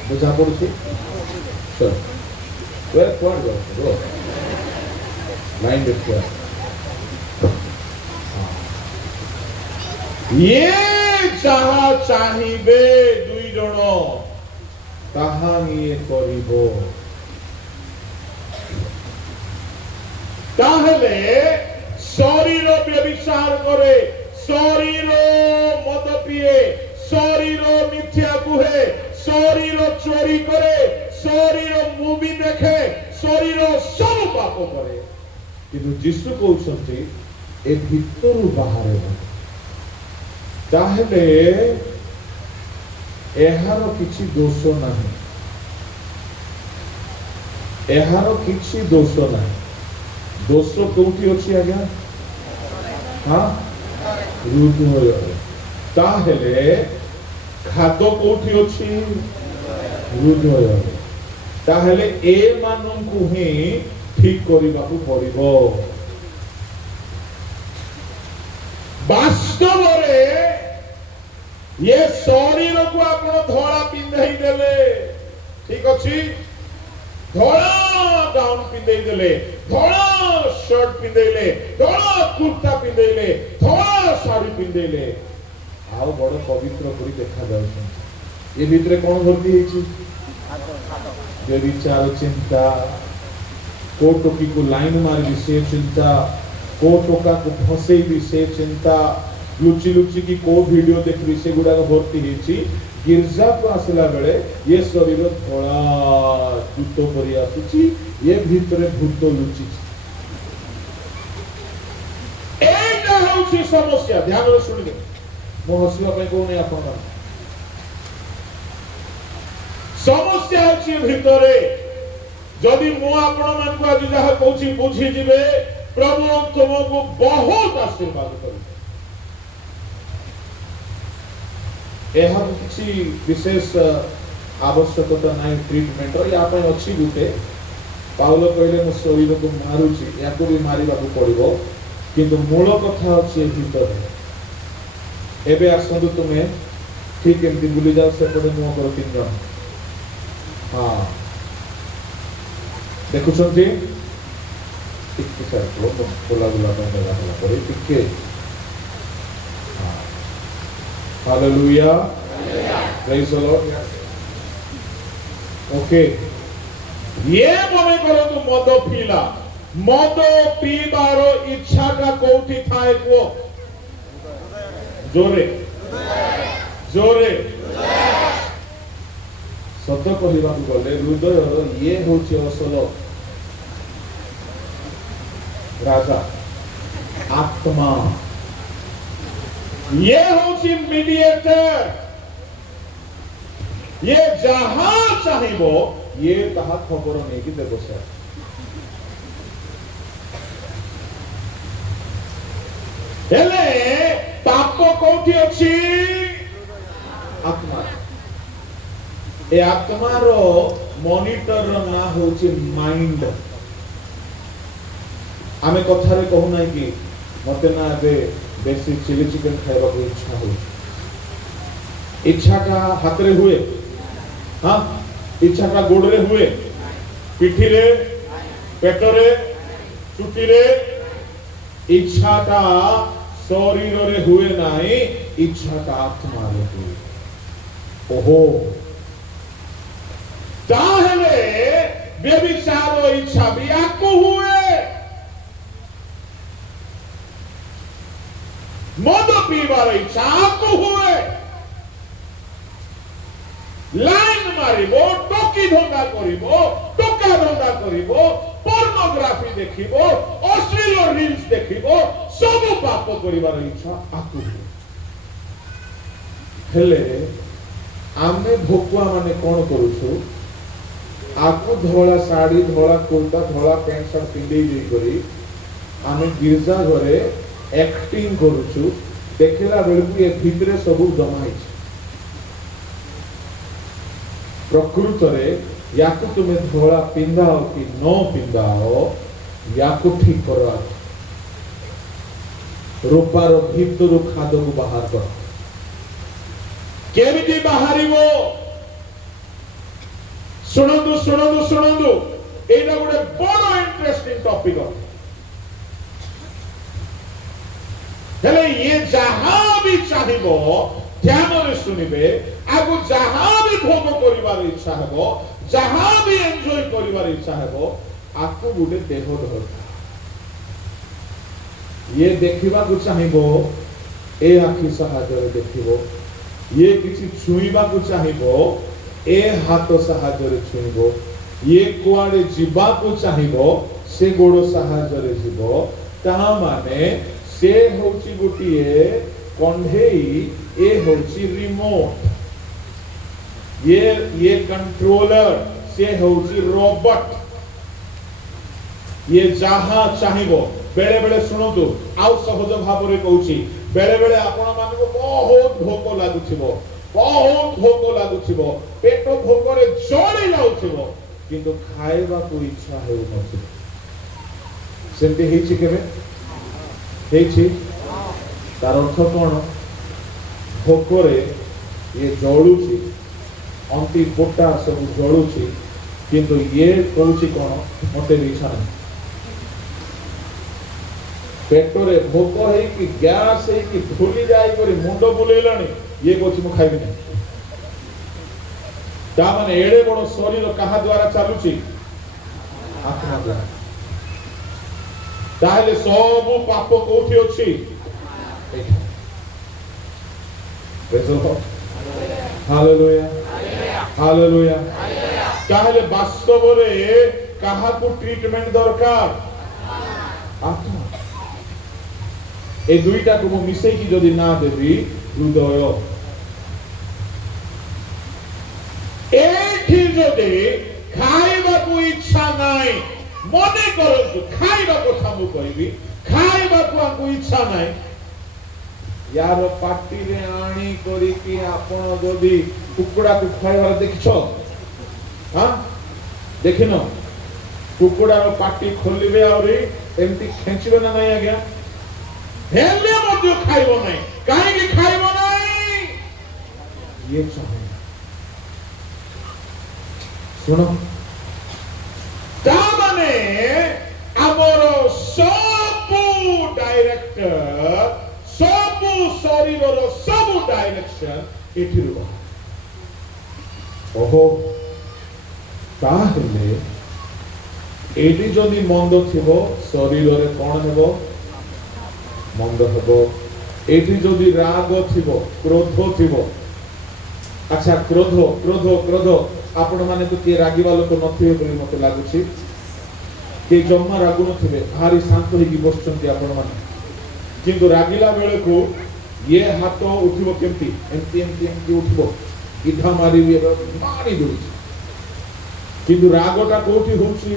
बुझा पड़ुछि? चल वे क्वाड जाओ लाइन देखिए। ये जहा चाहिबे दुई जन ताहा निये करिबो। ताहले शरीर व्यभिचार करे, शरीर मद पिए, शरीर मिथ्या कुहे, शरीर चोरी करे, शरीर मूवी देखे, शरीर सब पाप करे, किंतु यीशु कहउछंती ए भितरु बाहर। ताहले एहार किछि दोष नाही, एहार किछि दोष नाही। दोष कोठी अछि आज्ञा? हाँ हृदय। ताहले खाद्य कोठी अछि? हृदय। ताहले ए माननकु ही ठीक करिबाकु पड़िबो। वास्तव रे ये शरीर को आपण धड़ा पिंधई देले, ठीक अछि? धड़ा गाउन पिंधई देले, धड़ा शर्ट पिंधैले, धड़ा कुर्ता पिंधैले, धड़ा साड़ी पिंधैले, आउ बड़ पवित्र करी देखा जाउछन। ए भितरे कोन भर्ती हेछि? जे विचार चिंता, को टोकी को लाइन मारी से चिंता, को टोका को फसई भी से चिंता, लुचि लुचि की को वीडियो देखबी से गुडा भर्ती हेछि। गिरजा को आसला बेले ये शरीर धड़ा जूतो परि आसुची, ये भितरे भूत लुचि। एटा होछि समस्या। ध्यान रे सुनिले, मो हसिबा पय को नै आपन समस्या होछि भितरे। जदि मो आपण मान को आज जहा कहूछि बुझी जिवे, प्रभु तुमको बहुत आशीर्वाद करू। एहा किसी विशेष आवश्यकता नहीं ट्रीटमेंट या पय अछि गुटे। पाउलो कहले मो शरीर को मारुछि, याको भी मारिबा को पड़िबो, किंतु मूल कथा अछि भीतर। एबे आसंदु तुमे ठीक एमती बुली जाओ से पडे मो कर तीन जन। हां देखुछंती टिके सर को बोला बोला पे लगा पड़े टिके। Hallelujah, praise the Lord. Okay, ये मने करो तू मद पीला, मद पीबार इच्छा का कोठी थाए को? जोरे जोरे सत कहवा गले हृदय ये होची असल राजा, आत्मा ये होची मीडिएटर। ये जहां चाहिबो ये कहा खबर नहीं कि देबो सर। हेले पाप कोठी अछि? आत्मा। ए आत्मा रो मॉनिटर ना होची माइंड। आमे कथारे कहू नाही कि मते ना बे बेसी चिली चिकन खाइबा को इच्छा हो। इच्छा का हाथ रे हुए, हाँ इच्छा का गोड़ रे हुए, पिठी रे, पेट रे, चुटी रे। इच्छा का शरीर रे हुए नहीं, इच्छा का आत्मा रे हुए। ओहो, ताहले व्यभिचार इच्छा भी आपको हुए, मद पीबार इच्छा आपको हुए, लाइन मारिबो, टोकी धंदा करिबो, टोका धंदा करिबो, पोर्नोग्राफी देखिबो अश्लील रील्स देखिबो सब पाप करिवार इच्छा आकु हेले आमे भोकुआ माने कोन करूछु आकु धोला साड़ी धोला कुर्ता धोला पैंट शर्ट पिंडी देई करी आमे गिरजा घरे एक्टिंग करूछु देखला बेलकु ए भितरे सब जमा हिच प्रकृत रे याकु तुमे धोला पिंदाओ कि न पिंदाओ याकु ठीक करो रूपार भितरु खाद को बाहर कर केमिति बाहरिबो सुनंदु सुनंदु सुनंदु एटा गोटे बड़ इंटरेस्टिंग टॉपिक हेले ये जहां भी चाहिबो ध्यान रे सुनिबे आगु जहां भी भोग करिवार इच्छा हेबो जहां भी एंजॉय करिवार इच्छा हेबो आकु गोटे देह दरकार ये देखिबा को चाहिबो ए आखि सहायरे देखिबो ये किछि छुईबा को चाहिबो ए हाथ सहायरे छुईबो ये कुआडे जीवा को चाहिबो से गोड़ सहायरे जीवो ताहा माने से होची गोटिए कंढेई ए होची रिमोट ये कंट्रोलर से होची रोबोट ये जहां चाहिबो बेले बेले सुनतु आउ सहज भाव रे कहूची बेले बेले आपण मानको बहुत भोक लागुथिबो बहुत भोक लागुथिबो पेट भोक रे जळी लाउथिबो किंतु खाइबा को इच्छा हेउ नथिबो सेंते हेछि केबे हेछि तार अर्थ कोन भोक रे ये जळुची अंति गोटा सब जळुची किंतु ये कहूची कोन मते इच्छा नहीं पेटरे भोक है कि गैस है कि भूली जाई करी मुंडो बुलेलानी ये कोछि मु खाइबि नै ता माने एडे बड़ शरीर कहा द्वारा चालुची आत्मा द्वारा ताहले सब पाप कोठी अछि praise the Lord hallelujah hallelujah ताहले वास्तव रे कहा को ट्रीटमेंट दरकार आत्मा ए दुईटा को मिसई की जदि ना देबी हृदय एठी जदि खाइबा को इच्छा नाही मने करंतु खाइबा कथा मु कहबी खाइबा को इच्छा नाही यार पार्टी रे आणी करी कि आपण जदि कुकुड़ा को खाइबार देखिछो हां देखिनो कुकुड़ा रो पार्टी खोलिबे आउरी एमती खेंचबे ना नाही आज्ञा हेले मध्य खाइबो नहीं काहे कि खाइबो नहीं ये चाहे सुनो ता माने हमरो सब डायरेक्टर सब शरीर रो सब डायरेक्शन एठी रो ओहो ताहले एठी जदि मंद थिबो शरीर रे कोन हेबो मंद हेबो एठी जदि राग थिबो क्रोध थिबो अच्छा क्रोध क्रोध क्रोध आपण माने तो के रागीवा लोक नथिबे बोली मते लागुची के जम्मा रागु नथिबे भारी शांत होई बसचंती आपण माने किंतु रागिला बेले को ये हाथ उठिबो केमती एमती एमती एमती उठिबो इधा मारी मारी दुची किंतु रागटा कोठी होची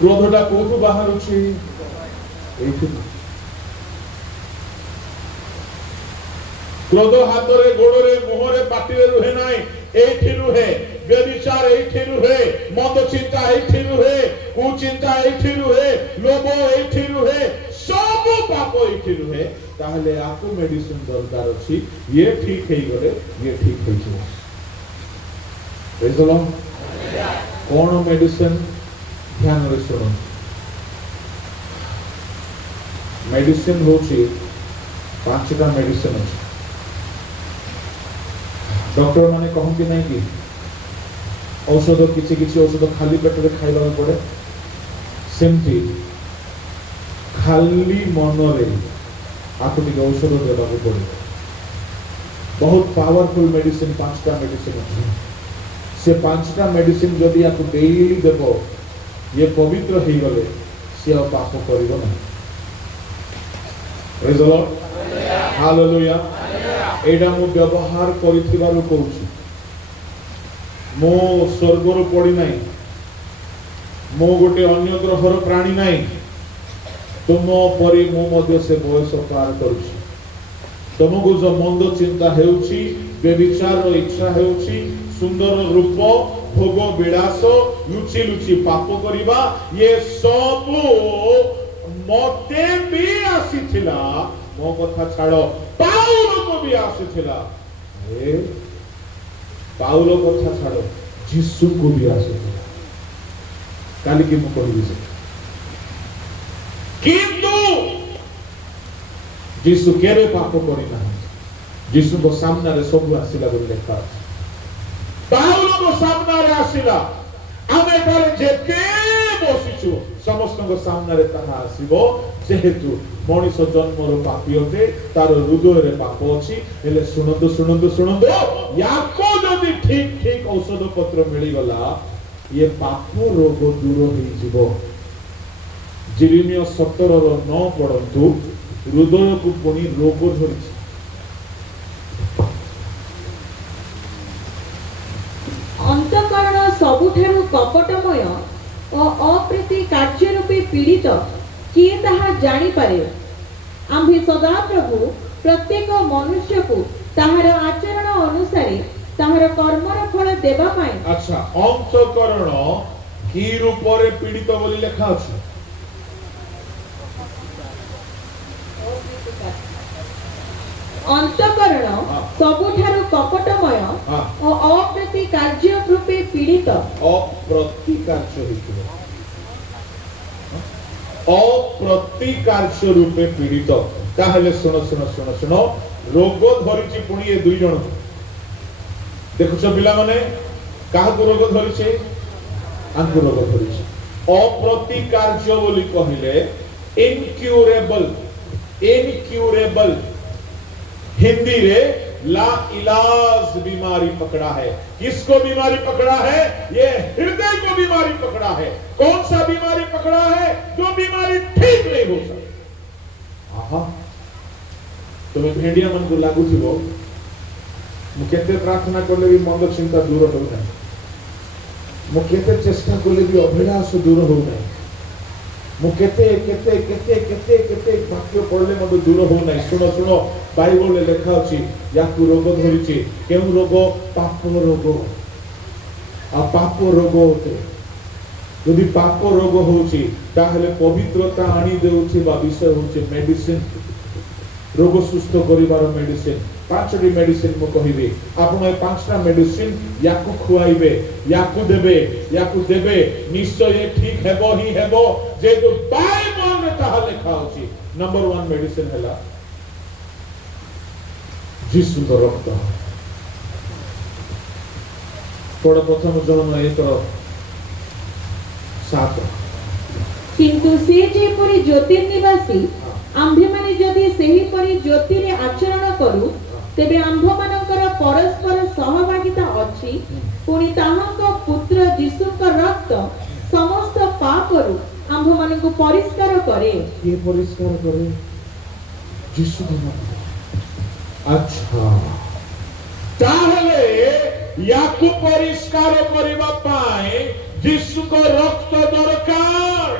क्रोधटा कोठु बाहरुची एठी क्रोध हाथ रे गोड़ रे मुह रे पाटी रे रुहे नाही एठी रुहे व्यभिचार एठी रुहे मद चिंता एठी रुहे कुचिंता एठी रुहे लोभ एठी रुहे सब पाप एठी रुहे ताहले आकु मेडिसिन दरकार अछि ये ठीक हेई गले ये ठीक होई छै praise the Lord cone medicine ध्यान रे सुनो मेडिसिन होछि पांचटा मेडिसिन अछि डॉक्टर माने कहंती नहीं कि औषध किछि किछि औषध खाली पेट रे खाइबा पड़े सेमती खाली मन रे आपको टिके औषध देबा पड़े बहुत पावरफुल मेडिसिन पांचटा मेडिसिन अछि से पांचटा मेडिसिन जदि आपको डेली देबो ये पवित्र हो गले सी आ पाप करिवो ना। Praise the Lord, hallelujah. एडा मु व्यवहार करिथिबारु कहूची, मो स्वर्गर पड़ी नाही, मो गोटे अन्य ग्रहर प्राणी नाही, तुम परी मु मध्य से बयस पार करूची। तुमको जो मंद चिंता हेउची, व्यभिचार इच्छा हेउची, सुंदर रूप, भोग विलास, लुचि लुचि पाप करिबा, ये सब मते भी आसीथिला। मो कथा छाड़ो, पाउल को भी आसीथिला। ए पाउल कथा छाड़ो, यीशु को भी आसीथिला। काली की मु कहबी से किंतु यीशु केरे पाप करि ना। यीशु को सामने रे सब आसीला बोली लेखा अछि। पाउल को सामने रे आसीला, आमे तारे जेते बसिछु समस्त को सामने रे ताहा आसीबो। जेहेतु मनीष जन्मर पापी होते, तार हृदय रे पाप अछि। हेले सुनंदु सुनंदु सुनंदु, याको जदि ठीक ठीक औषध पत्र मिली गला, ये पाप रोग दूर हो जीवो। जिरिमिया 17:9 पढ़ंतु, हृदय को पुनी रोग धरिछि। अंतःकरण सबुठारु कपटमय और अप्रीति कार्य रूपे पीड़ित किए ताहा जानी पारे। आम्भे सदा प्रभु प्रत्येक मनुष्य को ताहार आचरण अनुसार ताहार कर्मर फल देबा पाए। अच्छा, अंतःकरण की रूप रे पीड़ित बोली लेखा अछि। अंतःकरण सबुठारु कपटमय और अप्रीति कार्य रूपे पीड़ित। अप्रतिकार्य हेतु, अप्रतिकार्य रूपे पीड़ित। ताहले सुनो सुनो सुनो सुनो, रोग धरिछि पुणी ए दुई जण। देखुछ पिला माने काहा को रोग धरिछि, आंकु रोग धरिछि। अप्रतिकार्य बोली कहिले इनक्यूरेबल, इनक्यूरेबल। हिंदी रे ला इलाज बीमारी पकड़ा है। किसको बीमारी पकड़ा है? ये हृदय को बीमारी पकड़ा है। कौन सा बीमारी पकड़ा है? जो बीमारी ठीक नहीं हो सकती। आहा, तुम्हें भेड़िया मन को लागू थी, मुझे प्रार्थना करले भी मंद चिंता दूर हो ना, मुझे चेष्टा करले भी अभिलाष दूर हो ना, मुझे केते केते केते केते वाक्य पढ़ले मत दूर हो ना। सुनो सुनो, बाइबल में लिखा अछि, याकु रोग धरिछि। केउ रोग? पाप रोग। आ पाप रोग होते, यदि पाप रोग होछि ताहले पवित्रता आनी देउछि बा विषय होछि मेडिसिन। रोग सुस्थ करिवार मेडिसिन 5टी मेडिसिन मु कहिबे। आपण ए 5टा मेडिसिन याकु खुआइबे, याकु देबे, निश्चय ये ठीक हेबो ही हेबो। जे तो बाइबल में ताहा लिखा अछि। नंबर 1 मेडिसिन हैला यीशु द रक्त। पढ़ प्रथम जन 1:7। किंतु से जेपरि ज्योतिर्निवासी आम्भे माने जदि सेही परि ज्योति रे आचरण करू, तेबे आम्भ मानकर परस्पर सहभागिता अछि। पुनि ताहांक पुत्र यीशुक रक्त समस्त पापरु आम्भ मानकु परिष्कार करे। ये परिष्कार करे यीशु द। अच्छा, ताहले याकु परिष्कार करिबा पाए यीशु को रक्त दरकार।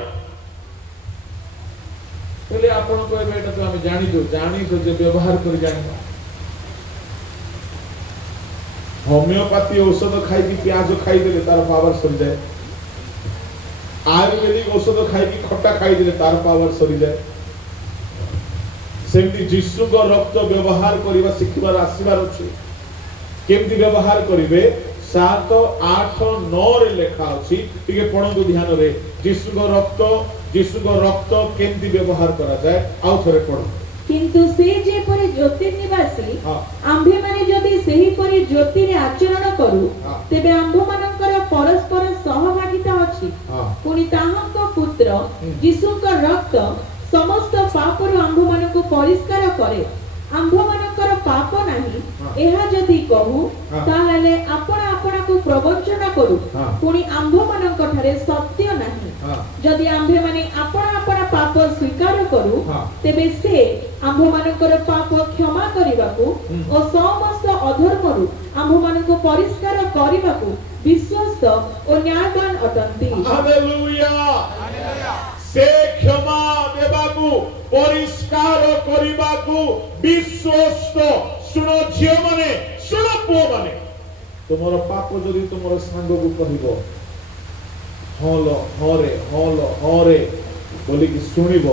पहले आपण को एटा तो हम जानि दो जे व्यवहार कर जानि। होमियोपैथी औषध खाई की प्याज खाई देले तार पावर सरी जाए। आयुर्वेदिक औषध खाई की खट्टा खाई देले तार पावर सरी जाए। सेमती यीशु को रक्त व्यवहार करिबा शिखिबार आसीबार अछि। केमती व्यवहार करिवे 7, 8, 9 रे लेखा अछि। टिके पढंतु ध्यान रे। यीशु को रक्त केमती व्यवहार करा जाए। आउ थरे पढो। किंतु से जेपरि ज्योतिर्निवासी आम्भे माने जदि सेही परि ज्योति रे आचरण करू, तेबे आम्भ मानकर परस्पर सहभागिता अछि। पुनि ताहांक पुत्र यीशुक रक्त समस्त पापरु आम्भ मानकु परिष्कार करे। आम्भ मानकर ପାପ ନାହିଁ ହଁ। ଏହା ଯଦି କହୁ ହଁ। ତାହେଲେ ଆପଣ ଆପଣଙ୍କୁ ପ୍ରବଞ୍ଚନା କରୁ ହଁ। ପୁଣି ଆମ୍ଭମାନଙ୍କ ଠାରେ ସତ୍ୟ ନାହିଁ। ହଁ। ଯଦି ଆମ୍ଭେମାନେ ଆପଣ ପାପ ସ୍ୱୀକାର କରୁ ହଁ। ତେବେ ସେ ଆମ୍ଭମାନଙ୍କର ପାପ କ୍ଷମା କରିବାକୁ ହୁଁ। ଓ ସମସ୍ତ ଅଧର୍ମରୁ ଆମ୍ଭମାନଙ୍କୁ ପରିଷ୍କାର କରିବାକୁ ବିଶ୍ୱସ୍ତ ଓ ନ୍ୟାୟବାନ ଅଟନ୍ତି। ହାଲେଲୁୟା ସେ କ୍ଷମା ଦେବାକୁ ପରିଷ୍କାର କରିବାକୁ ବିଶ୍ୱସ୍ତ। ଶୁଣ ଝିଅ ମାନେ, ଶୁଣ ପୁଅ ମାନେ, ତୁମର ପାପ ଯଦି ତୁମର ସାଙ୍ଗକୁ କହିବ ହଲ ହରେ ହଲ ହରେ ବୋଲିକି ଶୁଣିବ,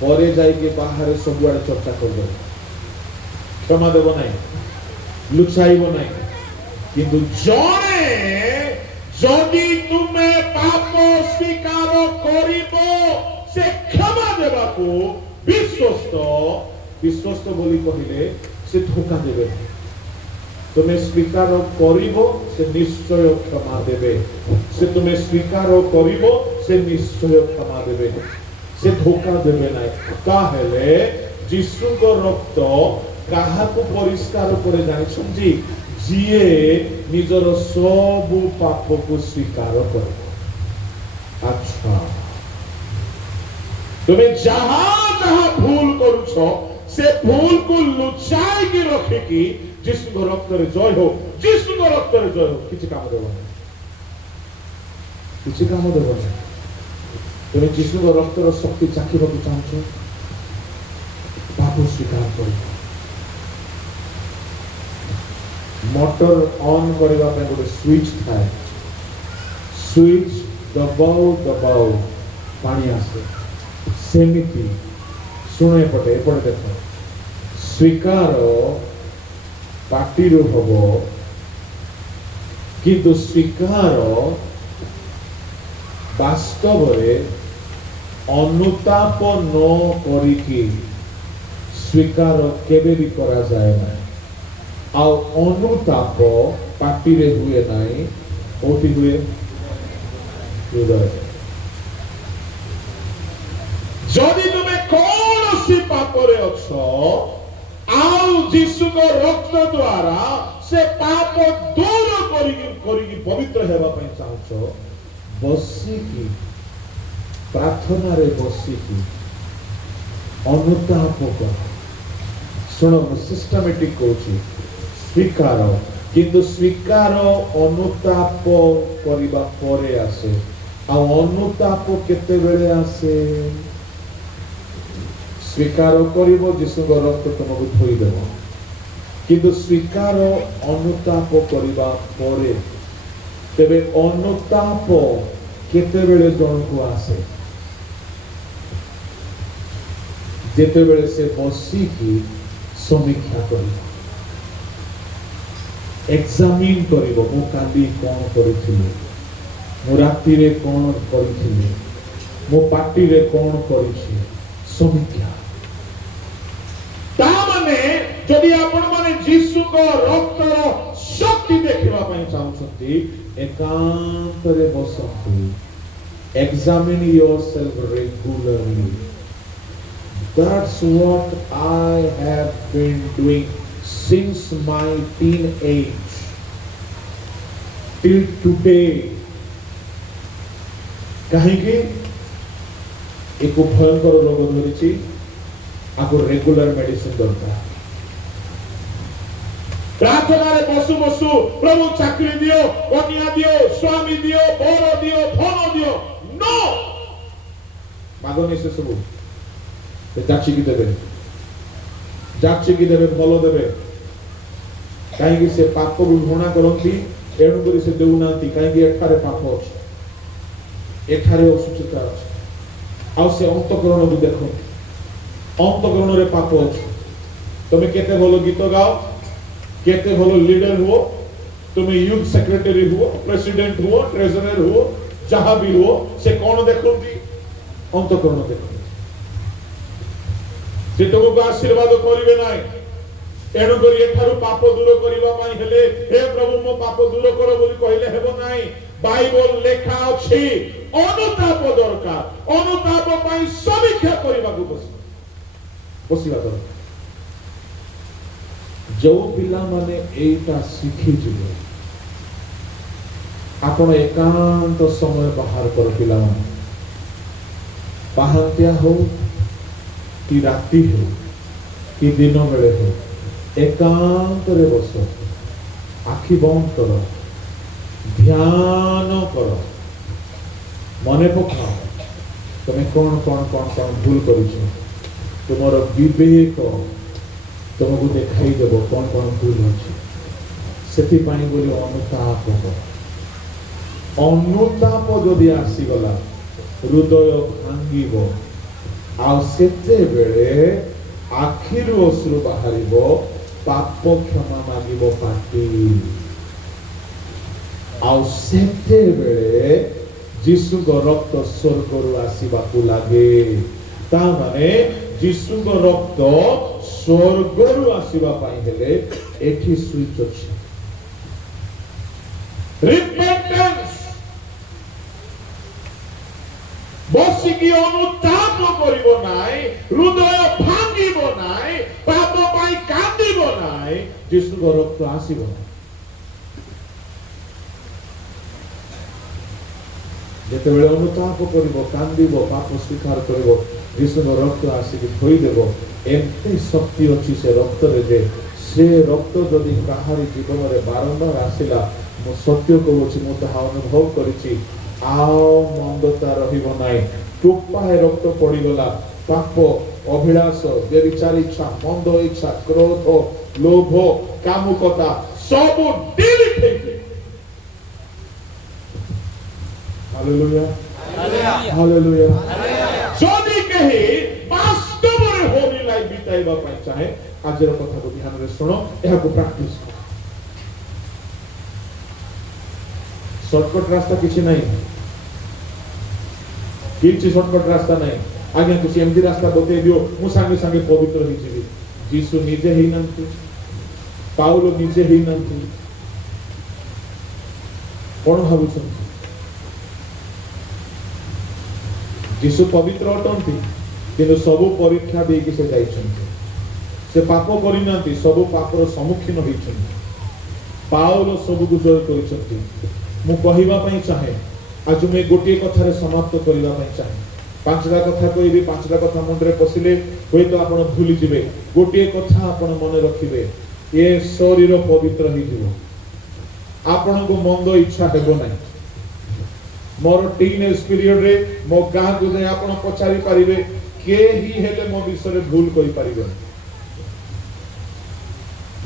ପରେ ଯାଇକି ବାହାରେ ସବୁଆଡେ ଚର୍ଚ୍ଚା କରିଦେବ, କ୍ଷମା ଦେବ ନାହିଁ, ଲୁଚାଇବ ନାହିଁ। କିନ୍ତୁ ଜଣେ ଯଦି ତୁମେ ପାପ ସ୍ୱୀକାର କରିବ, ସେ କ୍ଷମା ଦେବାକୁ ବିଶ୍ୱସ୍ତ। ବିଶ୍ୱସ୍ତ ବୋଲି କହିଲେ ସେ ଧୋକା ଦେବେ। ତୁମେ ସ୍ୱୀକାର କରିବ, ସେ ନିଶ୍ଚୟ କ୍ଷମା ଦେବେ। ସେ ତୁମେ ସ୍ୱୀକାର କରିବ, ସେ ନିଶ୍ଚୟ କ୍ଷମା ଦେବେ, ସେ ଧୋକା ଦେବେ ନାହିଁ। ତାହେଲେ ଯୀଶୁଙ୍କ ରକ୍ତ କାହାକୁ ପରିଷ୍କାର করে ଜାଣିଛନ୍ତି? ଯିଏ ନିଜର ସବୁ ପାପକୁ ସ୍ୱୀକାର କରିବ। ଆଚ୍ଛା, ତୁମେ ଯାହା ଯାହା ଭୁଲ କରୁଛ, ସେ ଭୁଲକୁ ଲୁଚାଇକି ରଖିକି ଯୀଶୁଙ୍କ ରକ୍ତରେ ଜୟ ହୋ, ଯୀଶୁଙ୍କ ରକ୍ତରେ ଜୟ ହୋ, କିଛି କାମ ଦେବ ନାହିଁ, କିଛି କାମ ଦେବ ନାହିଁ। ତୁମେ ଯୀଶୁଙ୍କ ରକ୍ତର ଶକ୍ତି ଚାଖିବାକୁ ଚାହୁଁଛ, ପାପ ସ୍ୱୀକାର କରିବ। मोटर ऑन करने गोटे स्विच थाए, स्विच दबाऊ दबाऊ पानी आसे, सेमिति शुण एपटे एपटे देख, स्वीकार पार्टी हम किंतु स्वीकार वास्तव अनुताप न करिकी स्वीकार केबे भी करा जाए ना। ଆଉ ଅନୁତାପ ପାଟିରେ ହୁଏ ନାହିଁ, କୋଉଠି ହୁଏ? ହୃଦୟରେ। ଯଦି ତୁମେ କୌଣସି ପାପରେ ଅଛ ଆଉ ଯୀଶୁଙ୍କ ରକ୍ତ ଦ୍ୱାରା ସେ ପାପ ଦୂର କରିକି ପବିତ୍ର ହେବା ପାଇଁ ଚାହୁଁଛ, ବସିକି ପ୍ରାର୍ଥନାରେ ବସିକି ଅନୁତାପ କର। ଶୁଣ, ସିଷ୍ଟମେଟିକ କହୁଛି, स्वीकार, किंतु स्वीकार अनुताप करिबा परे आसे। आ अनुताप केते बेले आसे? स्वीकार करिबो, यीशुଙ୍କ रक्त तुमको धोई देबो, किंतु स्वीकार अनुताप करिबा परे, तेबे अनुताप केते बेले जनको आसे? जेते बेले से बसी की समीक्षा करिबो, एग्जामिन करिबो, मु काली कोन करिथिले, मु राति रे कोन करिथिले, मु पार्टी रे कोन करिछि, समीक्षा। ता माने जदि आपण माने यीशु को रक्तर शक्ति देखिबा पई चाहुछंती, एकांत रे बसंतु, examine yourself regularly. That's what I have been doing since my teenage till today. कहीं एक भयंकर रोग धरी, आपको रेगुलर मेडिसिन दरकार। प्रार्थना रे बसु बसु प्रभु चाकरी दियो, कन्या दियो, स्वामी दियो, बर दियो, धन दियो, नो मागनी से सब जाचिकी देवे, जाचिकी देवे, भलो देवे। कहीं से पाप को घृणा करती, एणु करी से देउना, कहीं एठारे पाप अछि, एठारे असुचिता अछि, आ से अंतकरण भी देखो, अंतकरण रे पाप अछि। तुम केते भलो गीत गाओ, केते भलो लीडर हुओ, तुम यूथ सेक्रेटरी हुओ, प्रेसिडेंट हुओ, ट्रेजरर हुओ, जहां भी हुओ, से कौन देखती? अंतकरण देखो। से तुमको आशीर्वाद करिवे नाही, एणु करी एठारु पाप दूर करिवा पई हेले, हे प्रभु मो पाप दूर करो बोली कहले हेबो नाही। बाइबल लेखा अछि अनुताप दरकार, अनुताप पई समीक्षा करिबाकू बसिबा दरकार। जो पिला माने एटा शिखी जिवे आपण एकांत समय बाहर कर पिला माने पाहंतिया हो कि राति हो कि दिन बेले हो एकांत रे बस आखि बंद कर ध्यान कर मने पकाओ तुम कौन कौन कौन कौन भूल कर तुम विवेक तुमको देखाई देव कौन कौन भूल अच्छे से बोली अनुताप अनुताप जदि आसीगला हृदय भांगिब आते आखिर अश्रु बाहर पाप क्षमा मागिब पाटी आते जीशु रक्त स्वर्ग आसवाक लगे ताने जीशु रक्त स्वर्ग आसवाई हेले एठी स्विच अछि रिपेंटेंस बसिकी अनुताप करिबो नाई हृदय भांगिबो नाई पाप पाई कांदिबो नाई जीशु रक्त आसीबो जेते बेले अनुताप करिबो कांदिबो पाप स्वीकार करिबो जीशु रक्त आसीकी धोई देबो एमती शक्ति अच्छी से रक्त रे जे से रक्त जदि काहारी जीवन रे बारंबार आसिला मो सत्य कहूची मो ताहा अनुभव करिछि आओ मंदता रहिबो नाई टोपाए रक्त पड़ी गला पाप अभिलाष व्यभिचार इच्छा मंद इच्छा क्रोध लोभ कामुकता सब डिलीट हेके हालेलुया हालेलुया जदि कहि वास्तव रे होली लाइफ बिताइबा पई चाहे आजर कथा को ध्यान रे सुनो एहा को प्रैक्टिस करो शॉर्टकट रास्ता किछि नहीं किछि शॉर्टकट रास्ता नहीं आगे तुसी एमती रास्ता बते दियो मु संगे संगे पवित्र होई जिवि जीसु निजे ही नंती पाउलो निजे ही नंती कोन भाबुछन जीसु पवित्र अटंती किंतु सब परीक्षा देकी से जाइछन्ति से पाप करिनांती सब पापर सम्मुखीन होइछन्ति पाउलो सब को जय करिछन्ति मु कहिबा पई चाहे आज मैं गोटे कथारे समाप्त करिबा पई चाहे पांचटा कथा कहबी पांचटा कथा मुंडरे पसिले होय तो आपण भूली जिवे गोटे कथा आपण मने रखिबे ए शरीर पवित्र ही जिवो आपण को मंद इच्छा हेबो नै मोर टीनेज पीरियड रे मो गां को जे आपण पचारी पारिबे के ही हेले मो विषय भूल करि पारिबे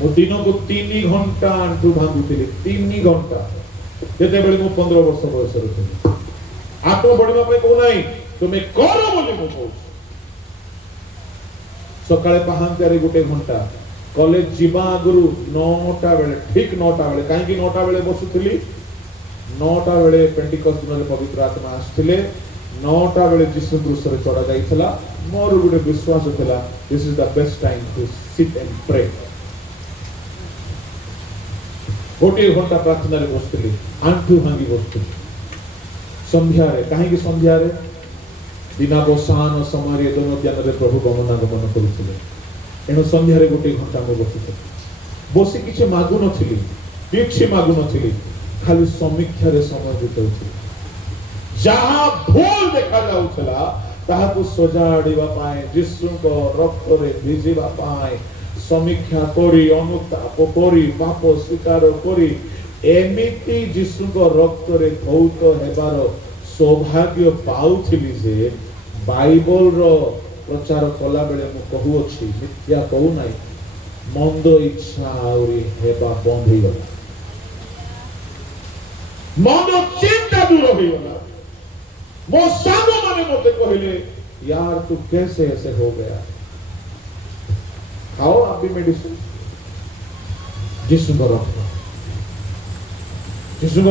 मो दिन को 3 घंटा आंटू भांगुतिले 3 घंटा जेते बेले मो 15 वर्ष बयस रहितली आत्म बढ़िबा पे को नाही तुमे करो बोली मो कहू सकाळे पहांतारे गोटे घंटा कॉलेज जीवा आगुरु 9टा बेले ठीक 9टा बेले काहे कि 9टा बेले बसुतली 9टा बेले पेंटिकॉस्ट दिनरे पवित्र आत्मा आस्थिले 9टा बेले जीसु क्रूस रे चढ़ा जाइथला मोर गुटे विश्वास थला this is the best time to sit and pray गोटे घंटा प्रार्थना रे बसतली आंठू भांगी बसतली संध्या रे काहे कि संध्या रे बिना बसान समय रे दोनो ज्ञान रे प्रभु गमनागमन करूथिले एनो संध्या रे गोटे घंटा मो बसिथे बसी किछ मागु नथिली किछ मागु नथिली खाली समीक्षा रे समय बिताउथिली जहां भूल देखा जाउथला ताहा को सजाड़ीबा पाए यीशु को रक्त रे भिजिबा पाए समीक्षा करी अनुताप करी पाप स्वीकार करी एमिति यीशु को रक्त रे धौत हेबार सौभाग्य पाउथिली जे बाइबल रो प्रचार कला बेले मु कहू अछि मिथ्या कहू नाही मंद इच्छा औरी हेबा बंद हो गला मंद चिंता दूर हो गला मो सागो माने मते कहले यार तू कैसे ऐसे हो गया खाओ आप भी मेडिसिन यीशु को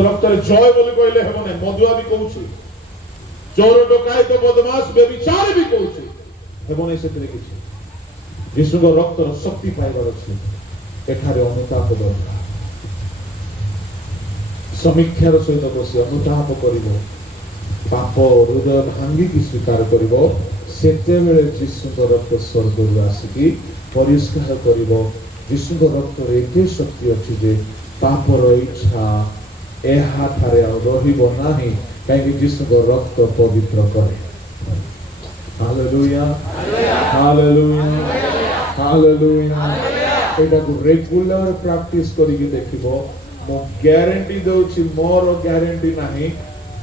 रक्त रे जय बोली कहले हेबो नै मधुआ भी कहूची चोर डकायत बदमाश व्यभिचार भी कहूची हेबो नै सेते किछि यीशु को रक्त रो शक्ति पाइबार अछि एठारे अनुताप दरकार समीक्षार सहित बसी अनुताप करिबो पाप हृदय भांगी की स्वीकार करिबो सेते बेले यीशु को रक्त स्वर्ग रु आसीकी परिष्कार करिबो ଯୀଶୁଙ୍କ ରକ୍ତରେ ଏତେ ଶକ୍ତି ଅଛି ଯେ ପାପର ଇଚ୍ଛା ଏହାଠାରେ ଆଉ ରହିବ ନାହିଁ, କାହିଁକି ଯୀଶୁଙ୍କ ରକ୍ତ ପବିତ୍ର କରେ। Hallelujah, hallelujah, hallelujah. ଏଟାକୁ ରେଗୁଲାର ପ୍ରାକ୍ଟିସ କରିକି ଦେଖିବ। ମୁଁ ଗ୍ୟାରେଣ୍ଟି ଦଉଛି, ମୋର ଗ୍ୟାରେଣ୍ଟି ନାହିଁ,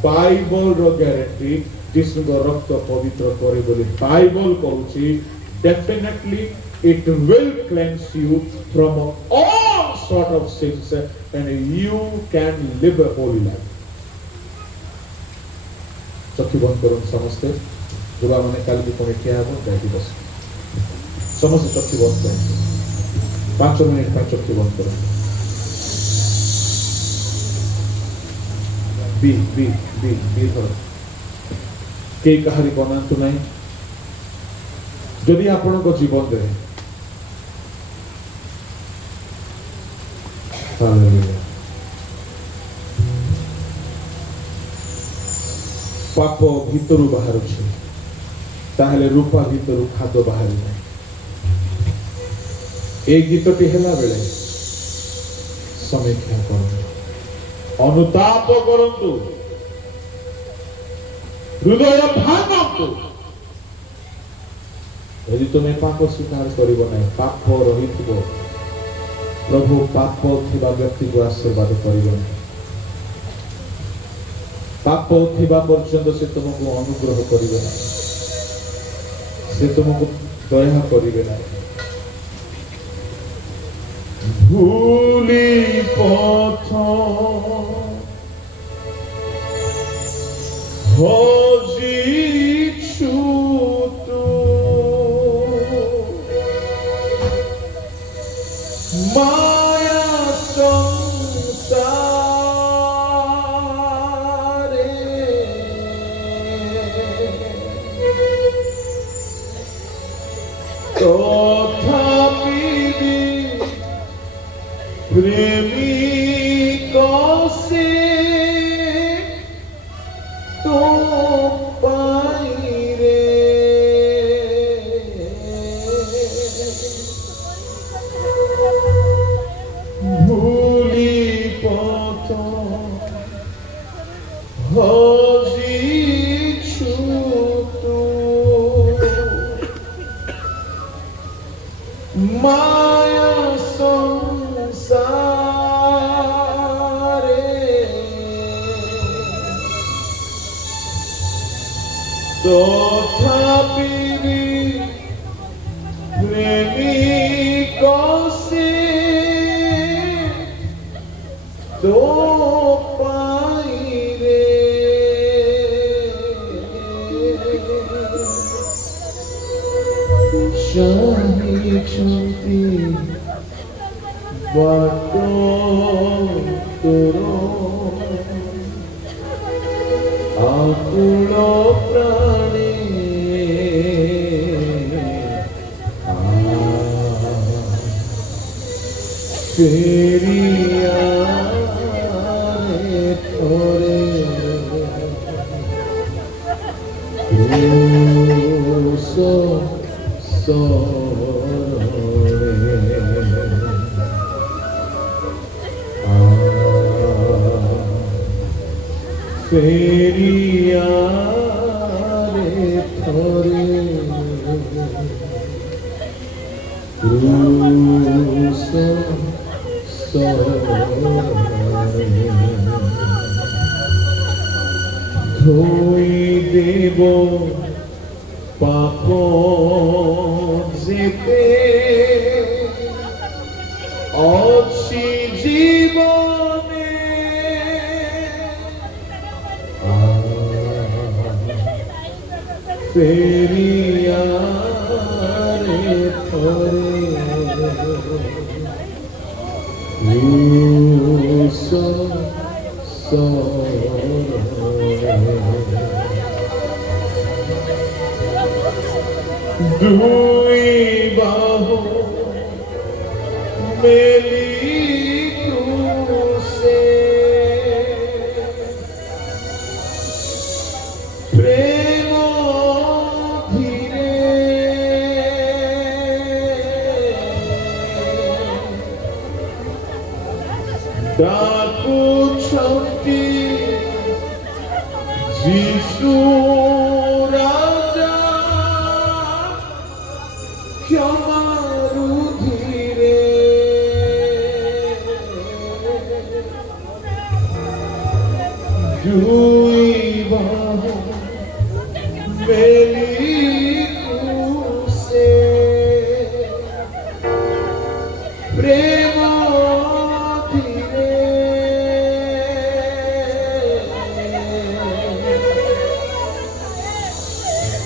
ବାଇବଲର ଗ୍ୟାରେଣ୍ଟି। ଯୀଶୁଙ୍କ ରକ୍ତ ପବିତ୍ର କରେ ବୋଲି ବାଇବଲ କହୁଛି। Definitely it will cleanse you from all sort of sins and you can live a holy life. चक्षु बंद करूँ समस्ते, जुड़ा मैंने कल भी पुणे किया है जाएगी बस समस्त चक्षु बंद करें 5 मिनट का चक्षु बंद करें। बी बी बी बी धर के कहारी बनातु नहीं। जदि आपण को जीवन दे हालेलुया पाप भीतर बाहर ताहले रूपा भीतर खाद्य बाहर नहीं। एक गीतटी हेला बेले समीक्षा करंतु, अनुताप करंतु, हृदय भांगंतु। यदि तुम्हें पाप स्वीकार करिब नहीं, पाप रहिथिबो, प्रभु पाप थिबा व्यक्ति को आशीर्वाद करिबे नहीं। पाप थिबा पर्यंत से तुमको अनुग्रह करिबे नहीं, से तुमको दया करिबे नहीं। भूली पथ हजिछु माया संसारे तथापि प्रेमी कसे तो पाई रे। भूली पथ हजिछु तू माया संसारे तथापि प्रेमी कसे तो पाई रे। चाहिछन्ति बाट तोर आकुल प्राणे फेरिया थोरे सो फेरिया रे थोरे ধোই দেব পাপ যেতে অছি জীবনে फेरिया रे थोरे दुई बाहु मेली तुसे प्रेम धीरे ডাকুଛନ୍ତି যিশু রাজা ক্ষমাରୁ ধীরে দুই বাহু মেলি কুসে প্রেম ধীরে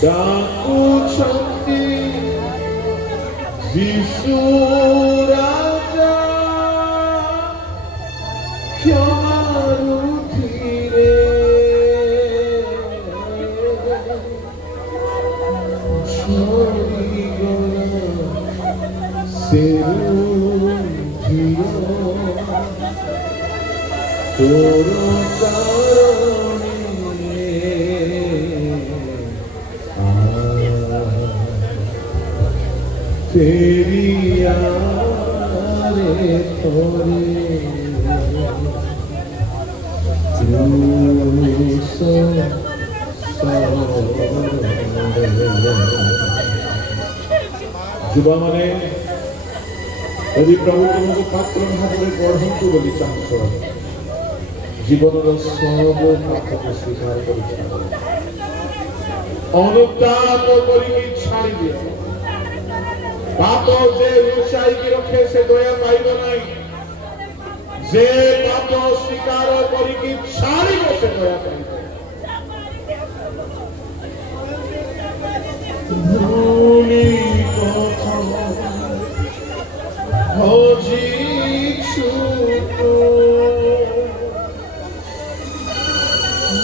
ডাকুଛନ୍ତି যিশু রাজা ক্ষমাରୁ ধীরে তোর কারণে ফেরিয়ারে তোরে ଯୁବା ମାନେ ଯଦି ପ୍ରଭୁ ତୁମକୁ ପାତ୍ର ଭାବରେ ଗଢ଼ନ୍ତୁ ବୋଲି ଚାହୁଁଛ ଜୀବନର ସବୁ ପାପକୁ ସ୍ୱୀକାର କରୁଛ ଅନୁତାପ କରିକି ଛାଡ଼ି ଦିଅ ପାପ ଯେ ଲୁଚାଇକି ରଖେ ସେ ଦୟା ପାଇବ ନାହିଁ ଯେ ପାପ ସ୍ୱୀକାର କରିକି ଛାଡ଼ିବ ସେ ଦୟା ପାଇବ ଭୂମି କଥା ହଜିଛୁ ତୁ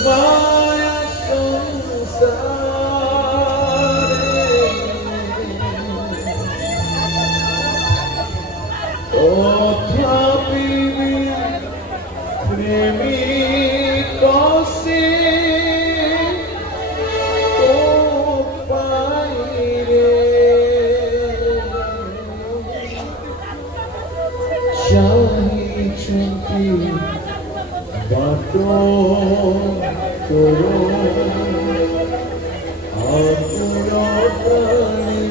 মায়া সংসারে তথাপি প্রেমিক সে তো পাইরে চাহিଛନ୍ତି বাট তোর আকুল প্রাণে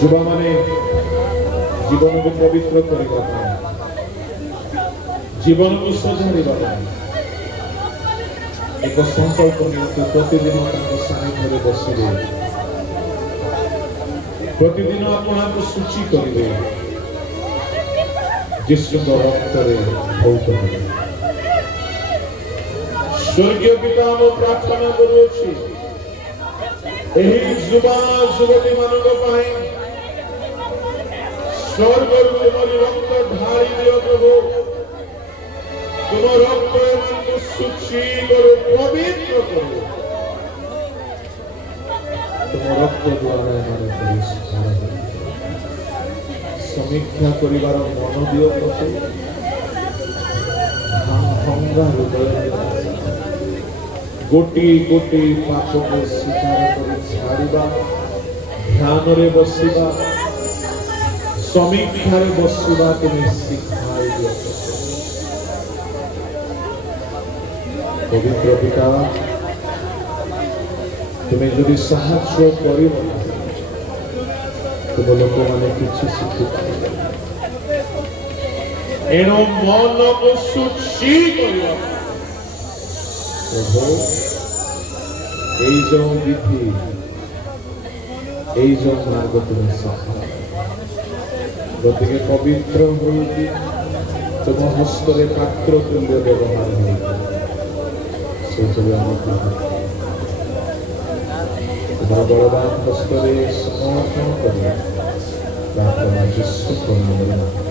ଯୁବା ମାନେ ଜୀବନକୁ ପବିତ୍ର କରିବା ପାଇଁ ଜୀବନକୁ ସଜାଡ଼ିବା ପାଇଁ ଏକ ସଂକଳ୍ପ ନିଅନ୍ତୁ ପ୍ରତିଦିନ ତାଙ୍କ ସାନିଧ୍ୟରେ ବସିବେ ପ୍ରତିଦିନ ଆପଣଙ୍କୁ ସୂଚୀ କରିବେ ଯୀଶୁଙ୍କ ରକ୍ତରେ ଧୌତ ହେବେ ସ୍ୱର୍ଗୀୟ ପିତା ମୁଁ ପ୍ରାର୍ଥନା କରୁଅଛି ଏହି ଯୁବା ଯୁବତୀ ମାନଙ୍କ ପାଇଁ ସ୍ୱର୍ଗରୁ ତୁମରି ରକ୍ତ ଢାଳି ଦିଅ ପ୍ରଭୁ ତୁମ ରକ୍ତ ଏମାନଙ୍କୁ ସୂଚୀ କରୁ ପବିତ୍ର କରୁ ତୁମ ରକ୍ତ ଦ୍ୱାରା ଏମାନେ ପରିଷ୍କାର ସମୀକ୍ଷା କରିବାର ମନ ଦିଅ ପ୍ରଭୁ ଭଙ୍ଗା ହୃଦୟ ଗୋଟି ଗୋଟି ପାପକୁ ସ୍ୱୀକାର କରି ଛାଡ଼ିବା ଧ୍ୟାନରେ ବସିବା ସମୀକ୍ଷାରେ ବସିବା ତୁମେ ଶିଖାଇ ଦିଅ ପବିତ୍ର ପିତା ତୁମେ ଯଦି ସାହାଯ୍ୟ କରିବ ତୁମ ଲୋକମାନେ କିଛି ଶିଖିପାରିବେ ଏଣୁ ମନକୁ ସୂଚୀ କରିବା ପ୍ରଭୁ এই ଯେଉଁ ବିଧି এই ଯେଉଁ ମାର୍ଗ ତୁମେ ଶିଖାଅ গতিকে পবিত্র হইকি ତୁମ ହସ୍ତରେ ପାତ୍ର ତୁଲ୍ୟ ବ୍ୟବହାର ହୋଇକି ସେସବୁ ଆମକୁ ତୁମର ବଳବାନ ହସ୍ତରେ ସମର୍ପଣ କରି ପ୍ରାର୍ଥନା ଯୀଶୁଙ୍କ ନାମରେ